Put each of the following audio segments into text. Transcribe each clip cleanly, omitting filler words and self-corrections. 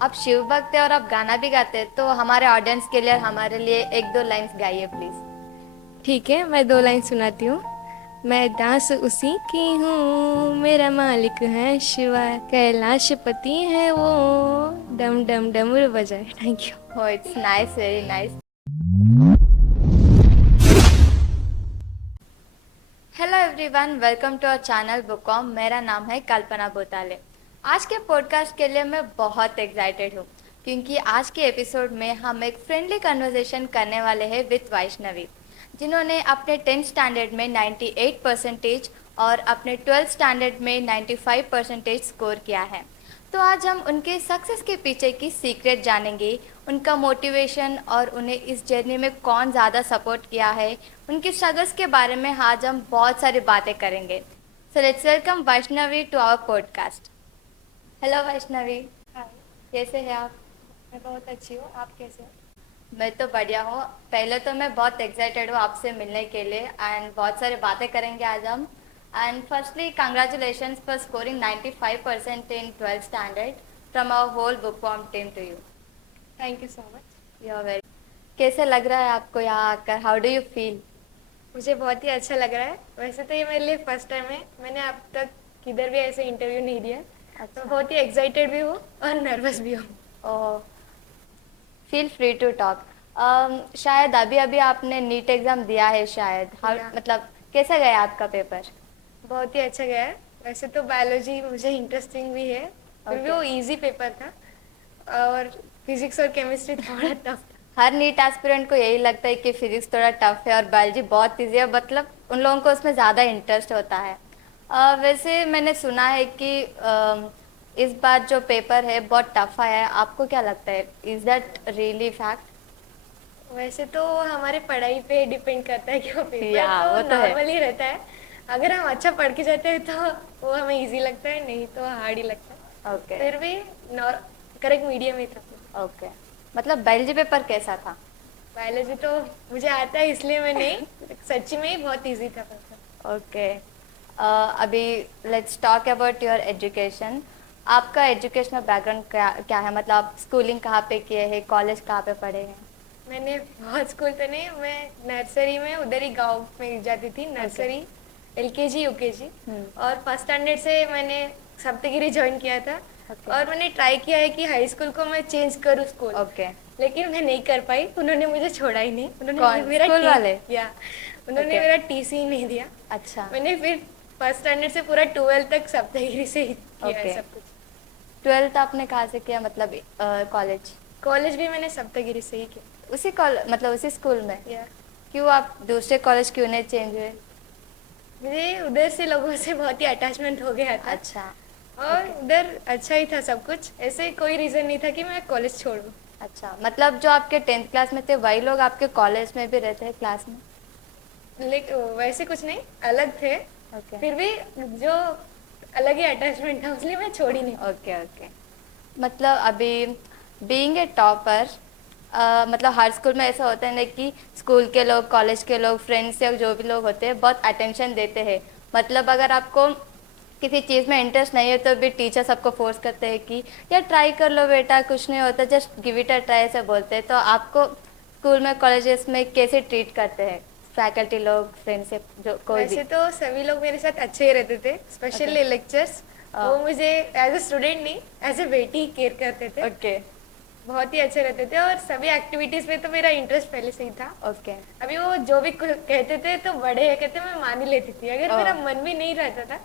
आप शिव भक्त हैं और आप गाना भी गाते हैं, तो हमारे ऑडियंस के लिए और हमारे लिए एक दो लाइंस गाइए प्लीज। ठीक है, मैं दो लाइन सुनाती हूँ। मैं दास उसी की हूँ, मेरा मालिक है शिवा, कैलाश पति है वो, डम डम डमरू बजाए। Thank you. हो, it's nice, very nice. Hello everyone, welcome to our channel बुकॉम। मेरा नाम है कल्पना बोताले। आज के पॉडकास्ट के लिए मैं बहुत एक्साइटेड हूँ, क्योंकि आज के एपिसोड में हम एक फ्रेंडली कन्वर्सेशन करने वाले हैं विद वैष्णवी, जिन्होंने अपने 10th स्टैंडर्ड में 98 परसेंटेज और अपने 12th स्टैंडर्ड में 95 परसेंटेज स्कोर किया है। तो आज हम उनके सक्सेस के पीछे की सीक्रेट जानेंगे, उनका मोटिवेशन और उन्हें इस जर्नी में कौन ज़्यादा सपोर्ट किया है, उनकी स्ट्रगल्स के बारे में आज हम बहुत सारी बातें करेंगे। So let's welcome Vaishnavi to our podcast. Hello Vaishnavi, hi. कैसे हैं आप? मैं बहुत अच्छी हूँ, आप कैसे हो? मैं तो बढ़िया हूँ। पहले तो मैं बहुत एक्साइटेड हूँ आपसे मिलने के लिए एंड बहुत सारी बातें करेंगे आज हम। And firstly congratulations for scoring 95% in 12th standard from our whole book form team to you. Thank you so much. You are very. कैसे लग रहा है आपको यहाँ आकर? How do you feel? मुझे बहुत ही अच्छा लग रहा है। वैसे तो ये मेरे लिए फर्स्ट टाइम है, मैंने अब तक किधर भी ऐसे इंटरव्यू नहीं दिया। मैं अच्छा। बहुत ही एक्साइटेड भी हूँ और नर्वस भी हूँ। ओह, फील फ्री टू टॉक। शायद अभी अभी आपने नीट एग्ज़ाम दिया है शायद। हाउ, या मतलब कैसा गया आपका पेपर? बहुत ही अच्छा गया है। वैसे तो बायोलॉजी मुझे इंटरेस्टिंग भी है, फिर भी ओके। वो इजी पेपर था। और फिजिक्स और केमिस्ट्री थोड़ा टफ था। हर नीट एस्पिरेंट को यही लगता है कि फिजिक्स थोड़ा टफ है और बायोलॉजी बहुत ईजी है, मतलब उन लोगों को उसमें ज़्यादा इंटरेस्ट होता है। वैसे मैंने सुना है कि इस बार जो पेपर है बहुत टफ आया है, आपको क्या लगता है? Is that really fact? वैसे तो हमारे पढ़ाई पे डिपेंड करता है कि वो पेपर या तो वो तो है। नॉर्मल ही रहता है। अगर हम अच्छा पढ़ के जाते हैं तो वो हमें इजी लगता है, नहीं तो हार्ड ही लगता है। ओके। फिर भी करेक्ट मीडियम ही था। ओके, मतलब बायोलॉजी पेपर कैसा था? बायोलॉजी तो मुझे आता है इसलिए मैं नहीं, सच्ची में ही बहुत इजी था पेपर। ओके। अभी let's talk about your education. आपका एजुकेशनल बैकग्राउंड क्या क्या है? मतलब आप स्कूलिंग कहाँ पे किए हैं, कॉलेज कहाँ पे पढ़े हैं? मैंने बहुत स्कूल तो नहीं, मैं नर्सरी में उधर ही गांव में जाती थी, okay. Nursery, LKG UKG. Hmm. और फर्स्ट स्टैंडर्ड से मैंने सप्तगिरी ज्वाइन किया था। ओके। और मैंने ट्राई किया है कि हाई स्कूल को मैं चेंज करूँ स्कूल, ओके। लेकिन मैं नहीं कर पाई। उन्होंने मुझे छोड़ा ही नहीं, उन्होंने कौन, मेरा स्कूल टी वाले? या उन्होंने ओके। मेरा टीसी ही नहीं दिया। अच्छा। मैंने फिर फर्स्ट स्टैंडर्ड से पूरा 12 तक सप्तगिरी से ही किया है ओके। सब कुछ। 12th आपने कहाँ से किया, मतलब कॉलेज? कॉलेज भी मैंने सप्तगिरी से ही किया। उसी कॉलेज, मतलब उसी स्कूल में? या क्यों आप दूसरे कॉलेज क्यों नहीं चेंज हुए? मुझे उधर से लोगों से बहुत ही अटैचमेंट हो गया था। अच्छा। और ओके। उधर अच्छा ही था सब कुछ, ऐसे कोई रीज़न नहीं था कि मैं कॉलेज छोड़ूं। अच्छा, मतलब जो आपके 10th क्लास में थे वही लोग आपके कॉलेज में भी रहते हैं क्लास में? लेकिन वैसे कुछ नहीं, अलग थे। ओके। फिर भी जो अलग ही अटैचमेंट था, इसलिए मैं छोड़ ही नहीं पाई। ओके। ओके। मतलब अभी बीइंग ए टॉपर, मतलब हर स्कूल में ऐसा होता है ना कि स्कूल के लोग, कॉलेज के लोग, फ्रेंड्स या जो भी लोग होते हैं बहुत अटेंशन देते हैं। मतलब अगर आपको किसी चीज़ में इंटरेस्ट नहीं है तो भी टीचर सबको फोर्स करते हैं कि यार ट्राई कर लो बेटा, कुछ नहीं होता, just give it a try, ऐसे बोलते हैं। तो आपको स्कूल में, कॉलेजेस में कैसे ट्रीट करते हैं फैकल्टी लोग, फ्रेंड्स, जो कोई भी? वैसे तो सभी लोग मेरे साथ अच्छे ही रहते थे, ओके। Specially lectures. वो मुझे एज ए स्टूडेंट नहीं, एज ए बेटी केयर करते थे। ओके। बहुत ही अच्छे रहते थे और सभी एक्टिविटीज़ में तो मेरा इंटरेस्ट पहले से ही था। ओके। अभी वो जो भी कहते थे तो बड़े है कहते, मैं मान ही लेती थी। अगर मेरा मन भी नहीं रहता था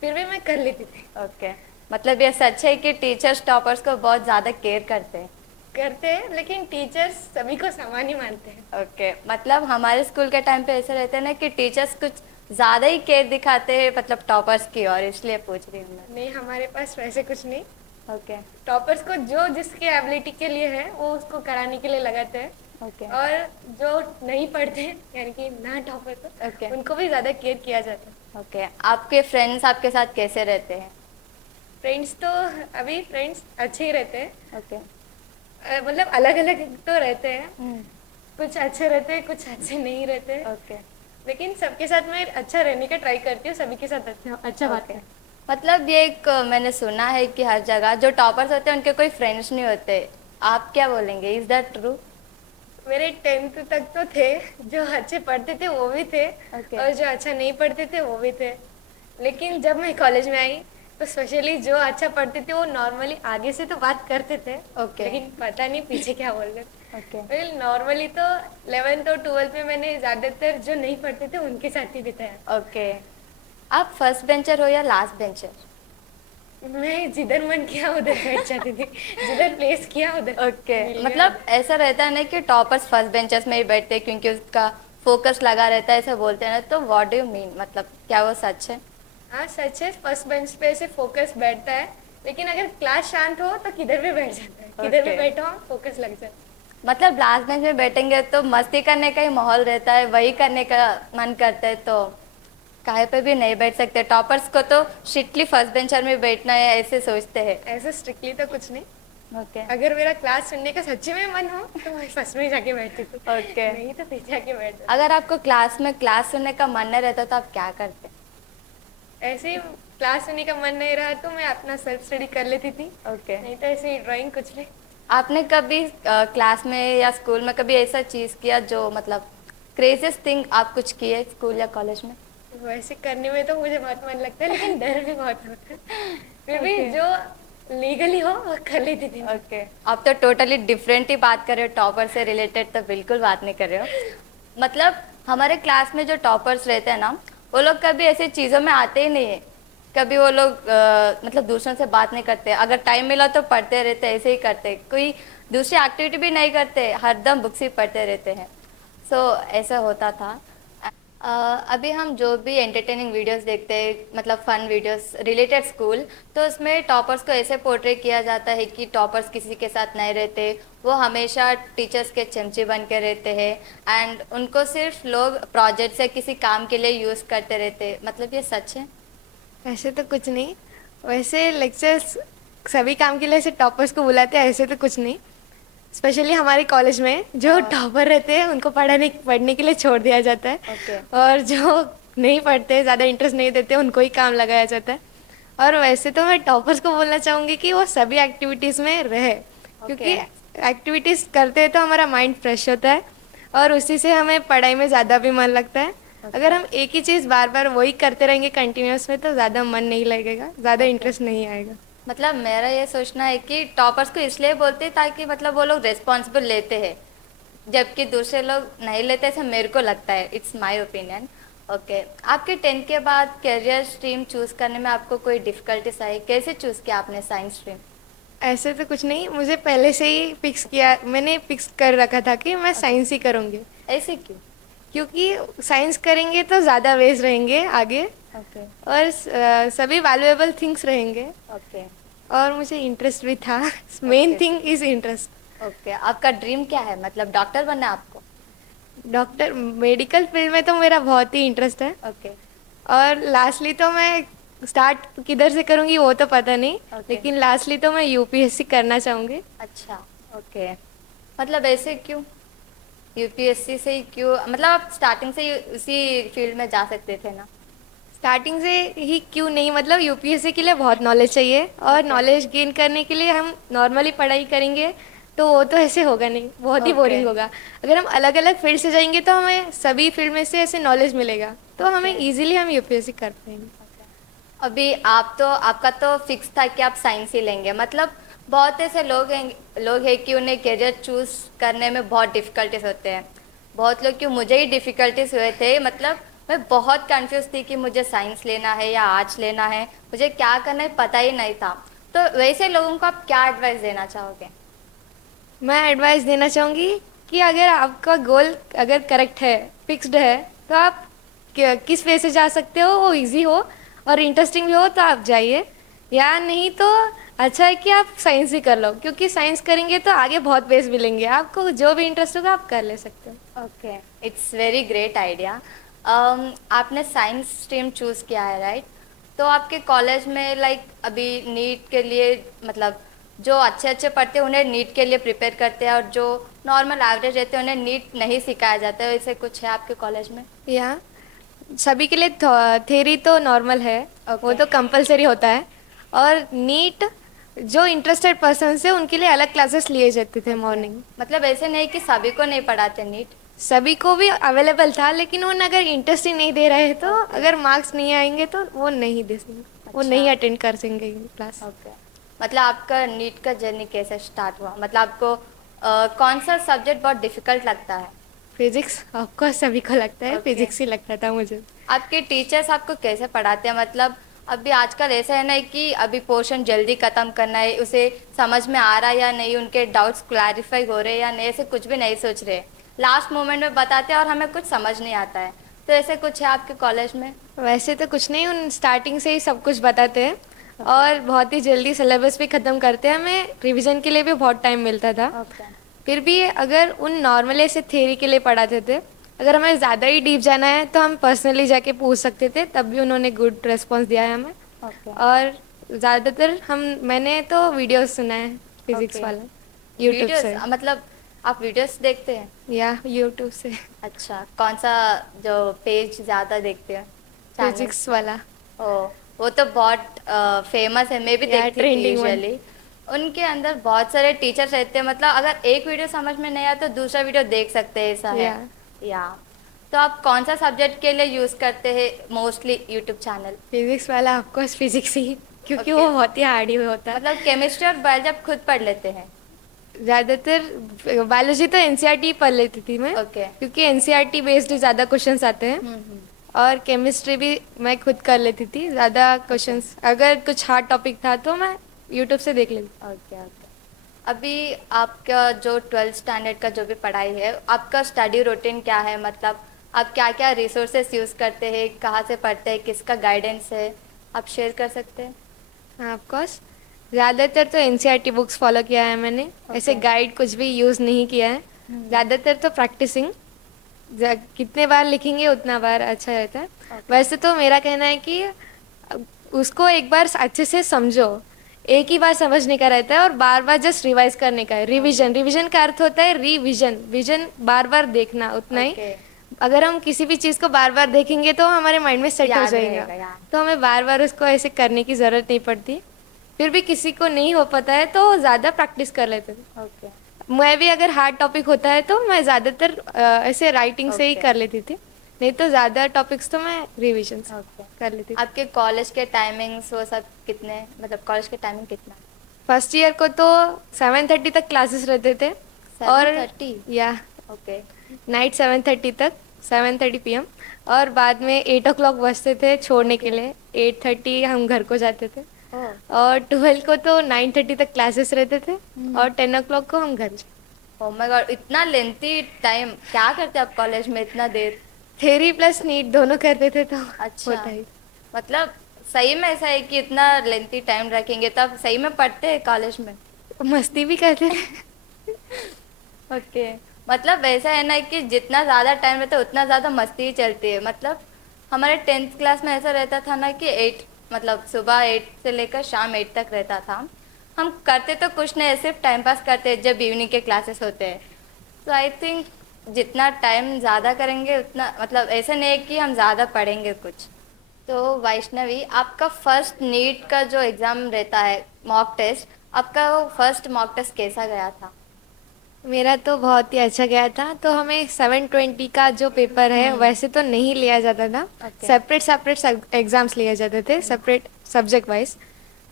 फिर भी मैं कर लेती थी। ओके, मतलब ये सच है कि टीचर्स टॉपर्स को बहुत ज़्यादा केयर करते हैं? करते हैं, लेकिन टीचर्स सभी को समान ही मानते हैं। ओके, मतलब हमारे स्कूल के टाइम पे ऐसा रहता है ना कि टीचर्स कुछ ज़्यादा ही केयर दिखाते हैं, मतलब टॉपर्स की, और इसलिए पूछ रही हूँ मैं। नहीं, हमारे पास वैसे कुछ नहीं। ओके। टॉपर्स को जो जिसके एबिलिटी के लिए है वो उसको कराने के लिए लगाते हैं। ओके। और जो नहीं पढ़ते यानी कि ना टॉपर, ओके। तो उनको भी ज़्यादा केयर किया जाता है। ओके, आपके फ्रेंड्स आपके साथ कैसे रहते हैं? फ्रेंड्स तो अभी फ्रेंड्स अच्छे ही रहते हैं। ओके। मतलब अलग अलग तो रहते हैं, हम्म। कुछ अच्छे रहते हैं कुछ अच्छे नहीं रहते। ओके। लेकिन सबके साथ मैं अच्छा रहने का ट्राई करती हूँ, सभी के साथ अच्छा अच्छा बात ओके। करती मतलब ये एक मैंने सुना है कि हर जगह जो टॉपर्स होते हैं उनके कोई फ्रेंड्स नहीं होते। आप क्या बोलेंगे, इज दैट ट्रू? मेरे 10th तक तो थे, जो अच्छे पढ़ते थे वो भी थे ओके। और जो अच्छा नहीं पढ़ते थे वो भी थे। लेकिन जब मैं कॉलेज में आई तो स्पेशली जो अच्छा पढ़ते थे वो नॉर्मली आगे से तो बात करते थे, ओके। लेकिन पता नहीं पीछे क्या बोल रहे ओके। थे। नॉर्मली तो 11th और 12th में मैंने ज़्यादातर जो नहीं पढ़ते थे उनके साथ ही बिताया। ओके। आप फर्स्ट बेंचर हो या लास्ट बेंचर? मैं जिधर मन किया उधर बैठ जाती थी, जिधर प्लेस किया उधर ओके। मिल गया मतलब उधर। ऐसा रहता है ना कि टॉपर्स फर्स्ट बेंचर्स में ही बैठते हैं क्योंकि उसका फोकस लगा रहता है, ऐसा बोलते हैं ना, तो व्हाट डू यू मीन, मतलब क्या वो सच है? हाँ सच है, फर्स्ट बेंच पे ऐसे फोकस बैठता है, लेकिन अगर क्लास शांत हो तो किधर भी बैठ जाता है, किधर भी Okay. बैठा हो फोकस लग जाता है। मतलब लास्ट बेंच में बैठेंगे तो मस्ती करने का ही माहौल रहता है, वही करने का मन करता है, तो काहे पे भी नहीं बैठ सकते। टॉपर्स को तो स्ट्रिक्टली फर्स्ट बेंचर में बैठना है ऐसे सोचते हैं। ऐसे स्ट्रिक्टली तो कुछ नहीं, ओके। अगर मेरा क्लास सुनने का सच्ची में मन हो तो मैं फर्स्ट में ही जाके बैठती थी, ओके। नहीं तो पीछे जाके बैठ जाती। अगर आपको क्लास में क्लास सुनने का मन नहीं रहता तो आप क्या करते? ऐसे ही क्लास सुनने का मन नहीं रहा तो मैं अपना सेल्फ स्टडी कर लेती थी, ओके। नहीं तो ऐसे ही ड्राइंग कुछ भी। आपने कभी क्लास में या स्कूल में कभी ऐसा चीज़ किया जो मतलब क्रेजियस्ट थिंग आप कुछ किए स्कूल या कॉलेज में? वैसे करने में तो मुझे बहुत मन लगता है, लेकिन डर भी बहुत होता है, फिर भी Okay. जो लीगली हो वो कर लेती थी। ओके। आप तो टोटली डिफरेंट ही बात कर रहे हो, टॉपर से रिलेटेड तो बिल्कुल बात नहीं कर रहे हो। मतलब हमारे क्लास में जो टॉपर्स रहते हैं ना, वो लोग कभी ऐसी चीज़ों में आते ही नहीं है। कभी वो लोग मतलब दूसरों से बात नहीं करते, अगर टाइम मिला तो पढ़ते रहते, ऐसे ही करते, कोई दूसरी एक्टिविटी भी नहीं करते, हरदम बुक्स ही पढ़ते रहते हैं। सो ऐसा होता था। अ, अभी हम जो भी एंटरटेनिंग वीडियोस देखते हैं, मतलब फन वीडियोस रिलेटेड स्कूल, तो उसमें टॉपर्स को ऐसे पोर्ट्रे किया जाता है कि टॉपर्स किसी के साथ नहीं रहते, वो हमेशा टीचर्स के चमचे बन के रहते हैं, एंड उनको सिर्फ लोग प्रोजेक्ट से किसी काम के लिए यूज़ करते रहते हैं। मतलब ये सच है? ऐसे तो कुछ नहीं, वैसे लेक्चर्स सभी काम के लिए ऐसे टॉपर्स को बुलाते हैं, ऐसे तो कुछ नहीं। स्पेशली हमारे कॉलेज में जो टॉपर रहते हैं उनको पढ़ने के लिए छोड़ दिया जाता है, ओके। और जो नहीं पढ़ते, ज़्यादा इंटरेस्ट नहीं देते, उनको ही काम लगाया जाता है। और वैसे तो मैं टॉपर्स को बोलना चाहूँगी कि वो सभी एक्टिविटीज़ में रहे, क्योंकि एक्टिविटीज़ करते हैं तो हमारा माइंड फ्रेश होता है और उसी से हमें पढ़ाई में ज़्यादा भी मन लगता है। अगर हम एक ही चीज़ बार बार वही करते रहेंगे कंटिन्यूस में तो ज़्यादा मन नहीं लगेगा, ज़्यादा इंटरेस्ट नहीं आएगा। मतलब मेरा ये सोचना है कि टॉपर्स को इसलिए बोलते हैं ताकि मतलब वो लोग रिस्पॉन्सिबल लेते हैं, जबकि दूसरे लोग नहीं लेते, ऐसा मेरे को लगता है। It's my opinion. ओके। आपके 10th के बाद करियर स्ट्रीम चूज़ करने में आपको कोई डिफ़िकल्टीज आई? कैसे चूज़ किया आपने साइंस स्ट्रीम? ऐसे तो कुछ नहीं, मुझे पहले से ही मैंने फिक्स कर रखा था कि मैं साइंस ही करूँगी, ऐसे क्यों? क्योंकि साइंस करेंगे तो ज़्यादा वेज रहेंगे आगे, ओके। और सभी वैल्यूएबल थिंग्स रहेंगे, ओके। और मुझे इंटरेस्ट भी था। Main Okay. Thing is interest. Okay. आपका ड्रीम क्या है, मतलब डॉक्टर बनना है आपको? डॉक्टर, मेडिकल फील्ड में तो मेरा बहुत ही इंटरेस्ट है, ओके। और लास्टली तो मैं स्टार्ट किधर से करूँगी वो तो पता नहीं, Okay. लेकिन लास्टली तो मैं यूपीएससी करना चाहूँगी। अच्छा। ओके। मतलब ऐसे क्यों? यूपीएससी से ही क्यों? मतलब आप स्टार्टिंग से ही उसी फील्ड में जा सकते थे ना? स्टार्टिंग से ही क्यों नहीं, मतलब यूपीएससी के लिए बहुत नॉलेज चाहिए, और Okay. नॉलेज गेन करने के लिए हम नॉर्मली पढ़ाई करेंगे तो वो तो ऐसे होगा नहीं, बहुत ही Okay. बोरिंग होगा। अगर हम अलग अलग फील्ड से जाएंगे तो हमें सभी फील्ड में से ऐसे नॉलेज मिलेगा, तो हमें Okay. इजीली हम यूपीएससी कर पाएंगे। अभी आपका तो फिक्स था कि आप साइंस ही लेंगे, मतलब बहुत ऐसे लोग हैं कि उन्हें करियर चूज करने में बहुत डिफिकल्टीज होते हैं। बहुत लोग, क्यों मुझे ही डिफिकल्टीज हुए थे, मतलब मैं बहुत कंफ्यूज थी कि मुझे साइंस लेना है या आर्ट्स लेना है, मुझे क्या करना है पता ही नहीं था। तो वैसे लोगों को आप क्या एडवाइस देना चाहोगे? मैं एडवाइस देना चाहूँगी कि अगर आपका गोल अगर करेक्ट है, फिक्स्ड है, तो आप किस वे से जा सकते हो, वो इजी हो और इंटरेस्टिंग भी हो तो आप जाइए, या नहीं तो अच्छा है कि आप साइंस ही कर लो, क्योंकि साइंस करेंगे तो आगे बहुत बेस मिलेंगे, आपको जो भी इंटरेस्ट होगा आप कर ले सकते हो। Okay. It's very great idea. आपने साइंस स्ट्रीम चूज़ किया है, राइट? तो आपके कॉलेज में लाइक अभी नीट के लिए, मतलब जो अच्छे अच्छे पढ़ते हैं उन्हें नीट के लिए प्रिपेयर करते हैं, और जो नॉर्मल एवरेज रहते हैं उन्हें नीट नहीं सिखाया जाता है, वैसे कुछ है आपके कॉलेज में? या सभी के लिए थ्योरी तो नॉर्मल है, वो Okay. तो कंपलसरी होता है। और नीट जो इंटरेस्टेड पर्सन है उनके लिए अलग क्लासेस लिए जाते थे Okay. मॉर्निंग। मतलब ऐसे नहीं कि सभी को नहीं पढ़ाते नीट। सभी को भी अवेलेबल था, लेकिन उन अगर इंटरेस्ट ही नहीं दे रहे तो Okay. अगर मार्क्स नहीं आएंगे तो वो नहीं दे सकेंगे, वो अच्छा। नहीं अटेंड कर सकेंगे क्लास। ओके। मतलब आपका नीट का जर्नी कैसे स्टार्ट हुआ, मतलब आपको कौन सा सब्जेक्ट बहुत डिफिकल्ट लगता है? फिजिक्स ऑफकोर्स सभी को लगता है, ओके। फिजिक्स ही लगता था मुझे। आपके टीचर्स आपको कैसे पढ़ाते हैं? मतलब अभी आजकल ऐसा है ना कि अभी पोर्शन जल्दी ख़त्म करना है, उसे समझ में आ रहा है या नहीं, उनके डाउट्स क्लैरिफाई हो रहे हैं या नहीं, ऐसे कुछ भी नहीं सोच रहे, लास्ट मोमेंट में बताते हैं और हमें कुछ समझ नहीं आता है। तो ऐसे कुछ है आपके कॉलेज में? वैसे तो कुछ नहीं, उन स्टार्टिंग से ही सब कुछ बताते हैं ओके। और बहुत ही जल्दी सिलेबस भी ख़त्म करते हैं, हमें रिवीजन के लिए भी बहुत टाइम मिलता था। ओके। फिर भी अगर उन नॉर्मल ऐसे थ्योरी के लिए पढ़ाते थे, अगर हमें ज़्यादा ही डीप जाना है तो हम पर्सनली जाके पूछ सकते थे, तब भी उन्होंने गुड रिस्पॉन्स दिया है हमें। ओके। और ज़्यादातर मैंने तो वीडियोस सुना है फिजिक्स ओके। वाला, यूट्यूब वीडियोस, से मतलब आप वीडियोस देखते हैं? या यूट्यूब से। अच्छा, कौन सा जो पेज ज़्यादा देखते हैं, चैनल? फिजिक्स वाला ओ, वो तो बहुत फेमस है, मैं भी या देखती थी ट्रेंडिंग वन। यूजुअली। उनके अंदर बहुत सारे टीचर्स रहते हैं, मतलब अगर एक वीडियो समझ में नहीं आया तो दूसरा वीडियो देख सकते हैं, ऐसा है। या या तो आप कौन सा सब्जेक्ट के लिए यूज़ करते हैं मोस्टली यूट्यूब चैनल? फिजिक्स वाला ऑफकोर्स फिजिक्स ही, क्योंकि ओके। वो बहुत ही हार्ड ही होता है। मतलब केमिस्ट्री और बायोलॉजी आप खुद पढ़ लेते हैं? ज़्यादातर बायोलॉजी तो एनसीईआरटी पढ़ लेती थी मैं, ओके। क्योंकि एनसीईआरटी बेस्ड ज़्यादा क्वेश्चंस आते हैं। हम्म। और केमिस्ट्री भी मैं खुद कर लेती थी, ज़्यादा ओके। क्वेश्चंस अगर कुछ हार्ड टॉपिक था तो मैं यूट्यूब से देख लेती। ओके। ओके। अभी आपका जो 12th स्टैंडर्ड का जो भी पढ़ाई है, आपका स्टडी रूटीन क्या है? मतलब आप क्या क्या रिसोर्सेस यूज़ करते हैं, कहाँ से पढ़ते हैं, किसका गाइडेंस है, आप शेयर कर सकते हैं? हाँ ऑफकोर्स, ज़्यादातर तो एनसीईआरटी बुक्स फॉलो किया है मैंने, ऐसे ओके। गाइड कुछ भी यूज़ नहीं किया है। ज़्यादातर तो प्रैक्टिसिंग, कितने बार लिखेंगे उतना बार अच्छा रहता है। ओके। वैसे तो मेरा कहना है कि उसको एक बार अच्छे से समझो, एक ही बार समझने का रहता है और बार बार जस्ट रिवाइज करने का है। रिवीजन, रिवीजन का अर्थ होता है रिवीजन, विजन बार बार देखना, उतना ही। ओके। अगर हम किसी भी चीज़ को बार बार देखेंगे तो हमारे माइंड में सेट हो याद जाएगा, रहेगा, याद। तो हमें बार बार उसको ऐसे करने की ज़रूरत नहीं पड़ती। फिर भी किसी को नहीं हो पाता है तो ज़्यादा प्रैक्टिस कर लेते हैं। ओके। मैं भी अगर हार्ड टॉपिक होता है तो मैं ज़्यादातर ऐसे राइटिंग से ही ओके। कर लेती थी, नहीं तो ज़्यादा टॉपिक्स तो मैं रिविजन से ओके। कर लेती थी। आपके कॉलेज के टाइमिंग्स वो सब कितने, मतलब कॉलेज के टाइमिंग कितना? फर्स्ट ईयर को तो 7:30 तक क्लासेस रहते थे, और 7:30? या ओके। नाइट 7:30 तक, 7:30 PM। और बाद में 8 o'clock बजते थे छोड़ने के लिए, 8:30 हम घर को जाते थे। ओह। और 12 को तो 9:30 तक क्लासेस रहते थे और 10 o'clock को हम घर जाते। ओह माय गॉड, इतना लेंथी टाइम क्या करते आप कॉलेज में इतना देर? थ्योरी प्लस नीट दोनों करते थे तो अच्छा, होता ही। मतलब सही में ऐसा है कि इतना लेंथी टाइम रखेंगे तब सही में पढ़ते हैं कॉलेज में? मस्ती भी करते थे। ओके। मतलब ऐसा है ना कि जितना ज़्यादा टाइम रहता है उतना ज़्यादा मस्ती ही चलती है। मतलब हमारे 10th क्लास में ऐसा रहता था ना कि 8, मतलब सुबह 8 से लेकर शाम 8 तक रहता था। हम करते तो कुछ नहीं, सिर्फ टाइम पास करते हैं जब इवनिंग के क्लासेस होते हैं। तो आई थिंक जितना टाइम ज़्यादा करेंगे उतना, मतलब ऐसा नहीं है कि हम ज़्यादा पढ़ेंगे कुछ। तो वैष्णवी, आपका फर्स्ट नीट का जो एग्ज़ाम रहता है, मॉक टेस्ट, आपका वो फर्स्ट मॉक टेस्ट कैसा गया था? मेरा तो बहुत ही अच्छा गया था। तो हमें 720 का जो पेपर है वैसे तो नहीं लिया जाता था, ओके। सेपरेट सेपरेट एग्जाम्स लिए जाते थे, सेपरेट सब्जेक्ट वाइज।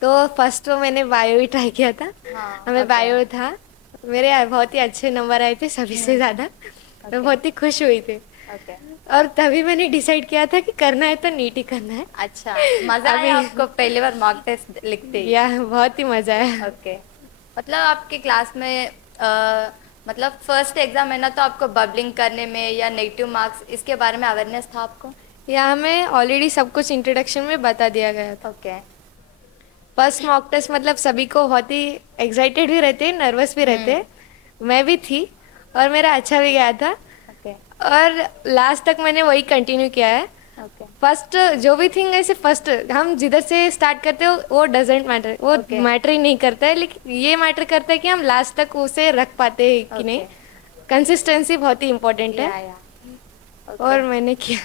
तो फर्स्ट तो मैंने बायो ही ट्राई किया था, हाँ। हमें ओके। बायो था। मेरे बहुत ही अच्छे नंबर आए थे, सभी से ज़्यादा। ओके। मैं बहुत ही खुश हुई थी, ओके। और तभी मैंने डिसाइड किया था कि करना है तो नीट ही करना है। अच्छा, मज़ा आया अभी आपको पहली बार मॉक टेस्ट लिखते ही? या बहुत ही मज़ा आया। ओके। मतलब आपकी क्लास में मतलब फर्स्ट एग्जाम है ना, तो आपको बबलिंग करने में या नेगेटिव मार्क्स, इसके बारे में अवेयरनेस था आपको? या हमें ऑलरेडी सब कुछ इंट्रोडक्शन में बता दिया गया था। ओके। फर्स्ट मॉक टेस्ट मतलब सभी को बहुत ही एक्साइटेड भी रहते, नर्वस भी रहते। मैं भी थी और मेरा अच्छा भी गया था, ओके। और लास्ट तक मैंने वही कंटिन्यू किया है। ओके। फर्स्ट जो भी थिंग ऐसे फर्स्ट हम जिधर से स्टार्ट करते हो वो डजेंट मैटर, वो Okay. मैटर ही नहीं करता है, लेकिन ये मैटर करता है कि हम लास्ट तक उसे रख पाते हैं कि नहीं। Okay. कंसिस्टेंसी बहुत ही इम्पोर्टेंट है, या और मैंने किया।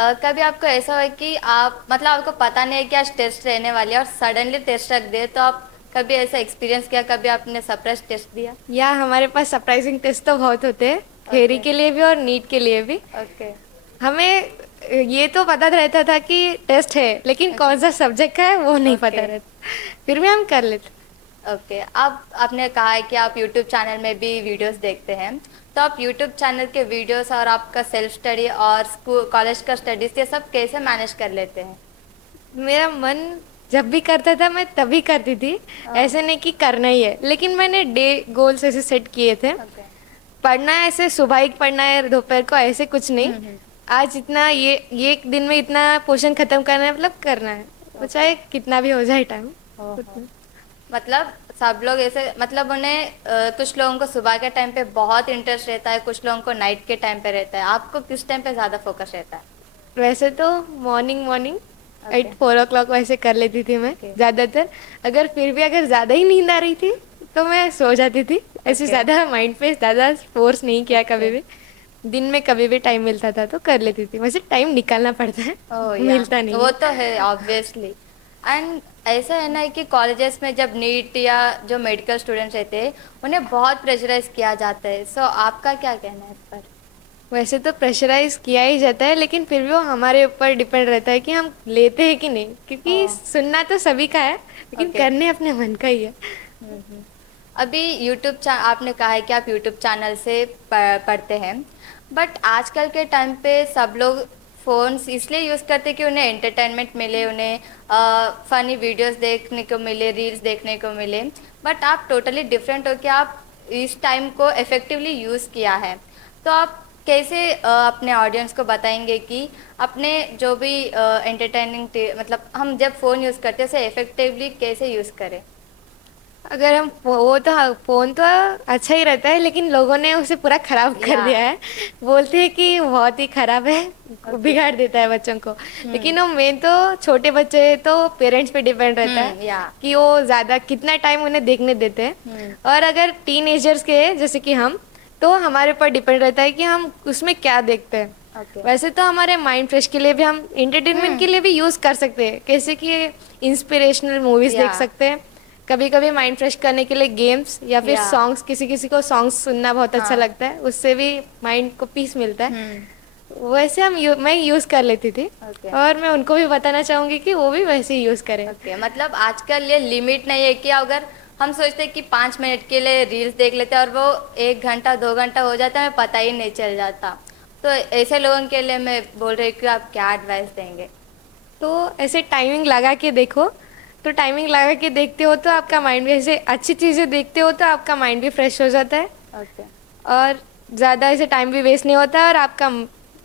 कभी आपको ऐसा हुआ कि आप मतलब आपको पता नहीं है कि आज टेस्ट रहने वाली है और सडनली टेस्ट रख दे, तो आप कभी ऐसा एक्सपीरियंस किया, कभी आपने सरप्राइज टेस्ट दिया? या हमारे पास सरप्राइजिंग टेस्ट तो बहुत होते हैं, थ्योरी ओके। के लिए भी और नीट के लिए भी। ओके। हमें ये तो पता रहता था कि टेस्ट है, लेकिन कौन सा सब्जेक्ट का है वो नहीं पता ओके। रहता, फिर भी हम कर लेते। ओके, अब आपने कहा है कि आप यूट्यूब चैनल में भी वीडियोस देखते हैं, तो आप यूट्यूब चैनल के वीडियोस और आपका सेल्फ स्टडी और स्कूल कॉलेज का स्टडीज ये सब कैसे मैनेज कर लेते हैं? मेरा मन जब भी करता था मैं तभी करती थी, ऐसे नहीं कि करना ही है, लेकिन मैंने डे गोल्स ऐसे सेट किए थे। ओके। पढ़ना है ऐसे सुबह ही पढ़ना है, दोपहर को ऐसे कुछ नहीं। हम्म। आज इतना ये एक दिन में इतना पोर्शन खत्म करना है, मतलब करना है, वो चाहे कितना भी हो जाए टाइम ओहो। उतना। मतलब सब लोग ऐसे, मतलब उन्हें कुछ लोगों को सुबह के टाइम पे बहुत इंटरेस्ट रहता है, कुछ लोगों को नाइट के टाइम पे रहता है, आपको किस टाइम पे ज़्यादा फोकस रहता है? वैसे तो मॉर्निंग मॉर्निंग ओके। 4 o'clock वैसे कर लेती थी मैं ओके। ज़्यादातर। अगर फिर भी अगर ज़्यादा ही नींद आ रही थी तो मैं सो जाती थी। ऐसे ओके। ज़्यादा माइंड पे ज़्यादा फोर्स नहीं किया ओके। कभी भी। दिन में कभी भी टाइम मिलता था तो कर लेती थी, वैसे टाइम निकालना पड़ता है, ओह या, मिलता नहीं वो है। तो है ऑब्वियसली। एंड ऐसा है ना कि कॉलेजेस में जब नीट या जो मेडिकल स्टूडेंट्स रहते हैं उन्हें बहुत प्रेशराइज किया जाता है, सो आपका क्या कहना है इस पर? वैसे तो प्रेशराइज किया ही जाता है, लेकिन फिर भी वो हमारे ऊपर डिपेंड रहता है कि हम लेते हैं कि नहीं, क्योंकि ओह। सुनना तो सभी का है, लेकिन ओके। करने अपने मन का ही है। हम्म। अभी आपने कहा है कि आप यूट्यूब चैनल से पढ़ते हैं, बट आजकल के टाइम पे सब लोग फ़ोन्स इसलिए यूज़ करते हैं कि उन्हें एंटरटेनमेंट मिले, उन्हें फ़नी वीडियोस देखने को मिले, रील्स देखने को मिले। बट आप टोटली डिफरेंट हो कि आप इस टाइम को इफ़ेक्टिवली यूज़ किया है। तो आप कैसे अपने ऑडियंस को बताएंगे कि अपने जो भी एंटरटेनिंग मतलब हम जब फ़ोन यूज़ करते हैं उसे इफ़ेक्टिवली कैसे यूज़ करें? अगर हम वो तो फ़ोन तो अच्छा ही रहता है, लेकिन लोगों ने उसे पूरा खराब कर या। दिया है। बोलते हैं कि बहुत ही खराब है, ओके। बिगाड़ देता है बच्चों को। हम्म। लेकिन वो मेन तो छोटे बच्चे हैं, तो पेरेंट्स पे डिपेंड रहता है या। कि वो ज़्यादा कितना टाइम उन्हें देखने देते हैं। हम्म। और अगर टीनेजर्स के हैं, जैसे कि हम, तो हमारे ऊपर डिपेंड रहता है कि हम उसमें क्या देखते हैं। ओके। वैसे तो हमारे माइंड फ्रेश के लिए भी हम एंटरटेनमेंट के लिए भी यूज़ कर सकते हैं, कैसे कि इंस्पिरेशनल मूवीज़ या। देख सकते हैं। कभी कभी माइंड फ्रेश करने के लिए गेम्स या फिर या। सॉन्ग्स, किसी किसी को सॉन्ग्स सुनना बहुत अच्छा हाँ। लगता है, उससे भी माइंड को पीस मिलता है। हम्म। वैसे मैं यूज़ कर लेती थी, ओके। और मैं उनको भी बताना चाहूँगी कि वो भी वैसे ही यूज़ करें। ओके, मतलब आजकल ये लिमिट नहीं है कि अगर हम सोचते हैं कि 5 मिनट के लिए रील्स देख लेते हैं और वो 1 घंटा 2 घंटा हो जाता है, हमें पता ही नहीं चल जाता। तो ऐसे लोगों के लिए मैं बोल रही हूँ कि आप क्या एडवाइस देंगे? तो ऐसे टाइमिंग लगा के देखो, तो टाइमिंग लगा के देखते हो तो आपका माइंड भी, ऐसे अच्छी चीज़ें देखते हो तो आपका माइंड भी फ्रेश हो जाता है, ओके। और ज़्यादा ऐसे टाइम भी वेस्ट नहीं होता, और आपका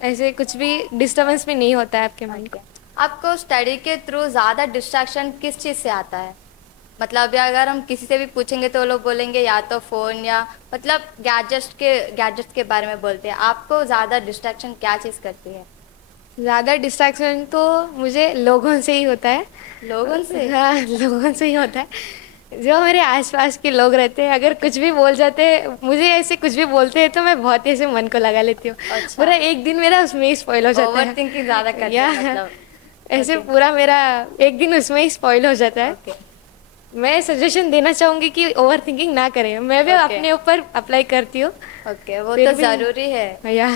ऐसे कुछ भी डिस्टर्बेंस भी नहीं होता है आपके माइंड ओके, को। आपको स्टडी के थ्रू ज़्यादा डिस्ट्रैक्शन किस चीज़ से आता है? मतलब अभी अगर हम किसी से भी पूछेंगे तो वो लोग बोलेंगे या तो फ़ोन या मतलब गैजेट्स के बारे में बोलते हैं। आपको ज़्यादा डिस्ट्रैक्शन क्या चीज़ करती है? ज़्यादा डिस्ट्रैक्शन तो मुझे लोगों से ही होता है। लोगों से? हाँ, लोगों से ही होता है। जो मेरे आसपास के लोग रहते हैं, अगर कुछ भी बोल जाते हैं मुझे, ऐसे कुछ भी बोलते हैं तो मैं बहुत ही ऐसे मन को लगा लेती हूँ। अच्छा। पूरा एक दिन मेरा उसमें ही स्पॉइल हो जाता ओवर है। थिंकिंग ज़्यादा करते या हैं मतलब। ऐसे ओके। पूरा मेरा एक दिन उसमें ही स्पॉइल हो जाता है। ओके। मैं सजेशन देना चाहूँगी कि ओवर थिंकिंग ना करें, मैं भी ओके। अपने ऊपर अप्लाई करती हूँ। ओके, वो तो फिर भी ज़रूरी है। या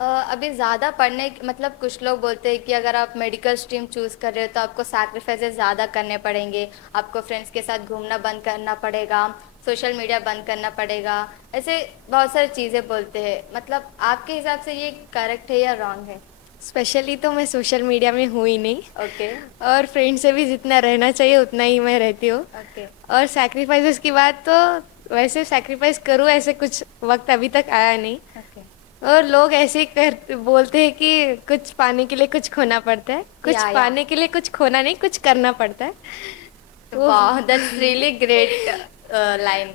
अभी ज़्यादा पढ़ने मतलब कुछ लोग बोलते हैं कि अगर आप मेडिकल स्ट्रीम चूज़ कर रहे हो तो आपको सैक्रिफाइसेस ज़्यादा करने पड़ेंगे, आपको फ्रेंड्स के साथ घूमना बंद करना पड़ेगा, सोशल मीडिया बंद करना पड़ेगा, ऐसे बहुत सारी चीज़ें बोलते हैं। मतलब आपके हिसाब से ये करेक्ट है या रॉन्ग है? स्पेशली तो मैं सोशल मीडिया में हूँ ही नहीं, ओके। और फ्रेंड से भी जितना रहना चाहिए उतना ही मैं रहती हूँ। ओके। और सैक्रिफाइसेस की बात तो वैसे सैक्रिफाइस करूँ ऐसे कुछ वक्त अभी तक आया नहीं। ओके। और लोग ऐसे ही बोलते हैं कि कुछ पाने के लिए कुछ खोना पड़ता है, कुछ या पाने के लिए कुछ खोना नहीं, कुछ करना पड़ता है। वो वाह, that's really great line.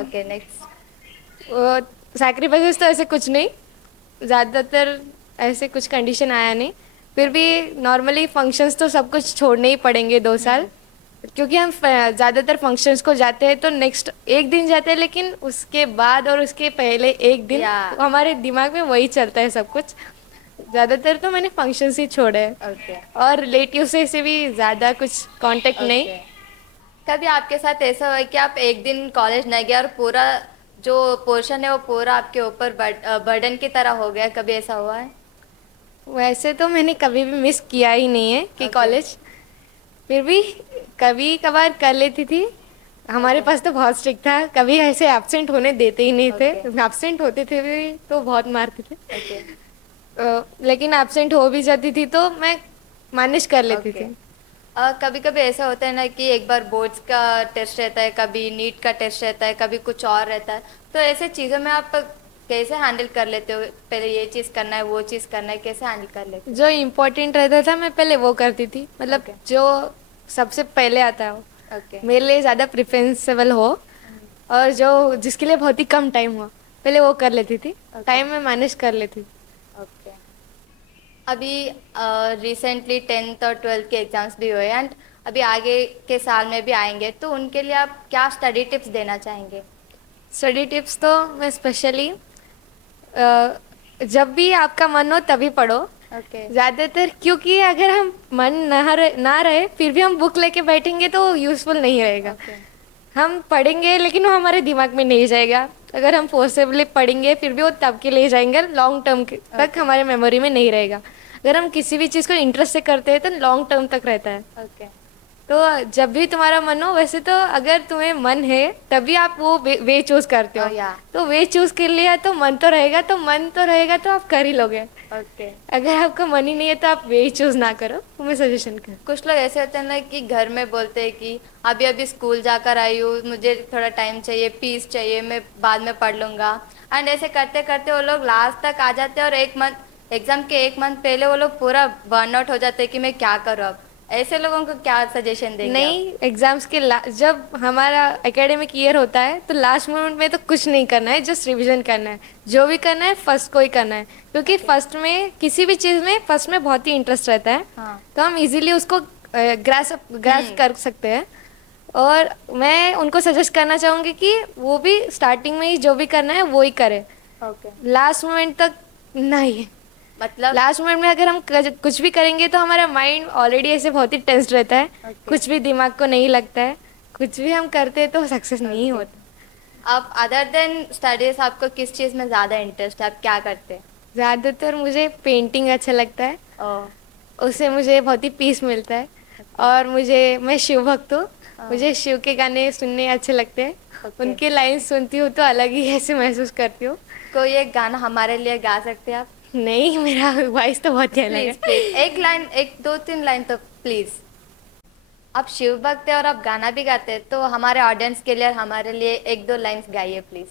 Okay, next. वो सैक्रिफाइसेस तो ऐसे कुछ नहीं, ज़्यादातर ऐसे कुछ कंडीशन आया नहीं। फिर भी नॉर्मली फंक्शंस तो सब कुछ छोड़ने ही पड़ेंगे 2 साल, क्योंकि हम ज़्यादातर फंक्शंस को जाते हैं तो नेक्स्ट एक दिन जाते हैं, लेकिन उसके बाद और उसके पहले एक दिन या हमारे दिमाग में वही चलता है सब कुछ। ज़्यादातर तो मैंने फंक्शंस ही छोड़े हैं ओके और रिलेटिव से भी ज़्यादा कुछ कांटेक्ट नहीं। ओके। कभी आपके साथ ऐसा हुआ है कि आप एक दिन कॉलेज नहीं गए और पूरा जो पोर्शन है वो पूरा आपके ऊपर बर्डन की तरह हो गया, कभी ऐसा हुआ है? वैसे तो मैंने कभी भी मिस किया ही नहीं है कि ओके कॉलेज, फिर भी कभी कभार कर लेती थी। हमारे ओके पास तो बहुत स्ट्रिक्ट था, कभी ऐसे एब्सेंट होने देते ही नहीं थे। ओके एब्सेंट होते थे भी तो बहुत मारते थे। ओके लेकिन एब्सेंट हो भी जाती थी तो मैं मैनेज कर लेती ओके। थी। कभी कभी ऐसा होता है ना कि एक बार बोर्ड्स का टेस्ट रहता है, कभी नीट का टेस्ट रहता है, कभी कुछ और रहता है, तो ऐसे चीज़ों में आप कैसे हैंडल कर लेते हो? पहले ये चीज़ करना है, वो चीज़ करना है, कैसे हैंडल कर लेते जो इम्पोर्टेंट रहता था मैं पहले वो करती थी, मतलब ओके जो सबसे पहले आता हो, हो? ओके मेरे लिए ज़्यादा प्रिफरेंसेबल हो, और जो जिसके लिए बहुत ही कम टाइम हो पहले वो कर लेती थी। ओके टाइम में मैनेज कर लेती थी। ओके। अभी रिसेंटली 10th और 12th के एग्जाम्स भी हुए एंड अभी आगे के साल में भी आएंगे, तो उनके लिए आप क्या स्टडी टिप्स देना चाहेंगे? स्टडी टिप्स तो मैं स्पेशली जब भी आपका मन हो तभी पढ़ो ओके ज़्यादातर, क्योंकि अगर हम मन ना रहे फिर भी हम बुक लेके बैठेंगे तो यूज़फुल नहीं रहेगा। ओके हम पढ़ेंगे लेकिन वो हमारे दिमाग में नहीं जाएगा। अगर हम फोर्सेबली पढ़ेंगे फिर भी वो तब के लिए जाएंगे, लॉन्ग टर्म तक ओके हमारे मेमोरी में नहीं रहेगा। अगर हम किसी भी चीज़ को इंटरेस्ट से करते हैं तो लॉन्ग टर्म तक रहता है। ओके तो जब भी तुम्हारा मन हो, वैसे तो अगर तुम्हें मन है तभी आप वो वे चूज करते हो। या तो वे चूज कर लिया तो मन तो रहेगा, तो मन तो रहेगा तो आप कर ही लोगे। ओके। अगर आपका मन ही नहीं है तो आप वे चूज ना करो, वो मैं सजेशन कर। कुछ लोग ऐसे होते हैं ना कि घर में बोलते हैं कि अभी अभी स्कूल जाकर आई हूँ, मुझे थोड़ा टाइम चाहिए, पीस चाहिए, मैं बाद में पढ़ लूँगा। एंड ऐसे करते करते वो लोग लास्ट तक आ जाते हैं और एक मंथ, एग्जाम के एक मंथ पहले वो लोग पूरा बर्नआउट हो जाते हैं कि मैं क्या करूँ अब। ऐसे लोगों को क्या सजेशन देंगे आप? नहीं, एग्जाम्स के जब हमारा एकेडमिक ईयर होता है तो लास्ट मोमेंट में तो कुछ नहीं करना है, जस्ट रिवीजन करना है। जो भी करना है फर्स्ट को ही करना है, क्योंकि फर्स्ट में किसी भी चीज़ में फर्स्ट में बहुत ही इंटरेस्ट रहता है। हाँ तो हम इजीली उसको ग्रास्प कर सकते हैं। और मैं उनको सजेस्ट करना चाहूँगी कि वो भी स्टार्टिंग में ही जो भी करना है वो ही करें, ओके। लास्ट मोमेंट तक नहीं। मतलब लास्ट मोमेंट में अगर हम कुछ भी करेंगे तो हमारा माइंड ऑलरेडी ऐसे बहुत ही टेंस्ड रहता है। Okay. कुछ भी दिमाग को नहीं लगता है, कुछ भी हम करते हैं तो सक्सेस नहीं Okay. होता। आप अदर देन स्टडीज आपको किस चीज़ में ज़्यादा इंटरेस्ट है? आप क्या करते हैं? ज़्यादातर मुझे पेंटिंग अच्छा लगता है, ओह उससे मुझे बहुत ही पीस मिलता है। और मैं शिव भक्त हूँ, मुझे शिव के गाने सुनने अच्छे लगते हैं। Okay. उनके लाइन सुनती हूँ तो अलग ही ऐसे महसूस करती हूँ। कोई एक गाना हमारे लिए गा सकते हैं आप? नहीं, मेरा वॉइस तो बहुत ही अलग प्लीज है। प्लीज एक लाइन, एक दो तीन लाइन तो प्लीज। आप शिव भक्त है और आप गाना भी गाते हैं, तो हमारे ऑडियंस के लिए और हमारे लिए एक दो लाइंस गाइए प्लीज।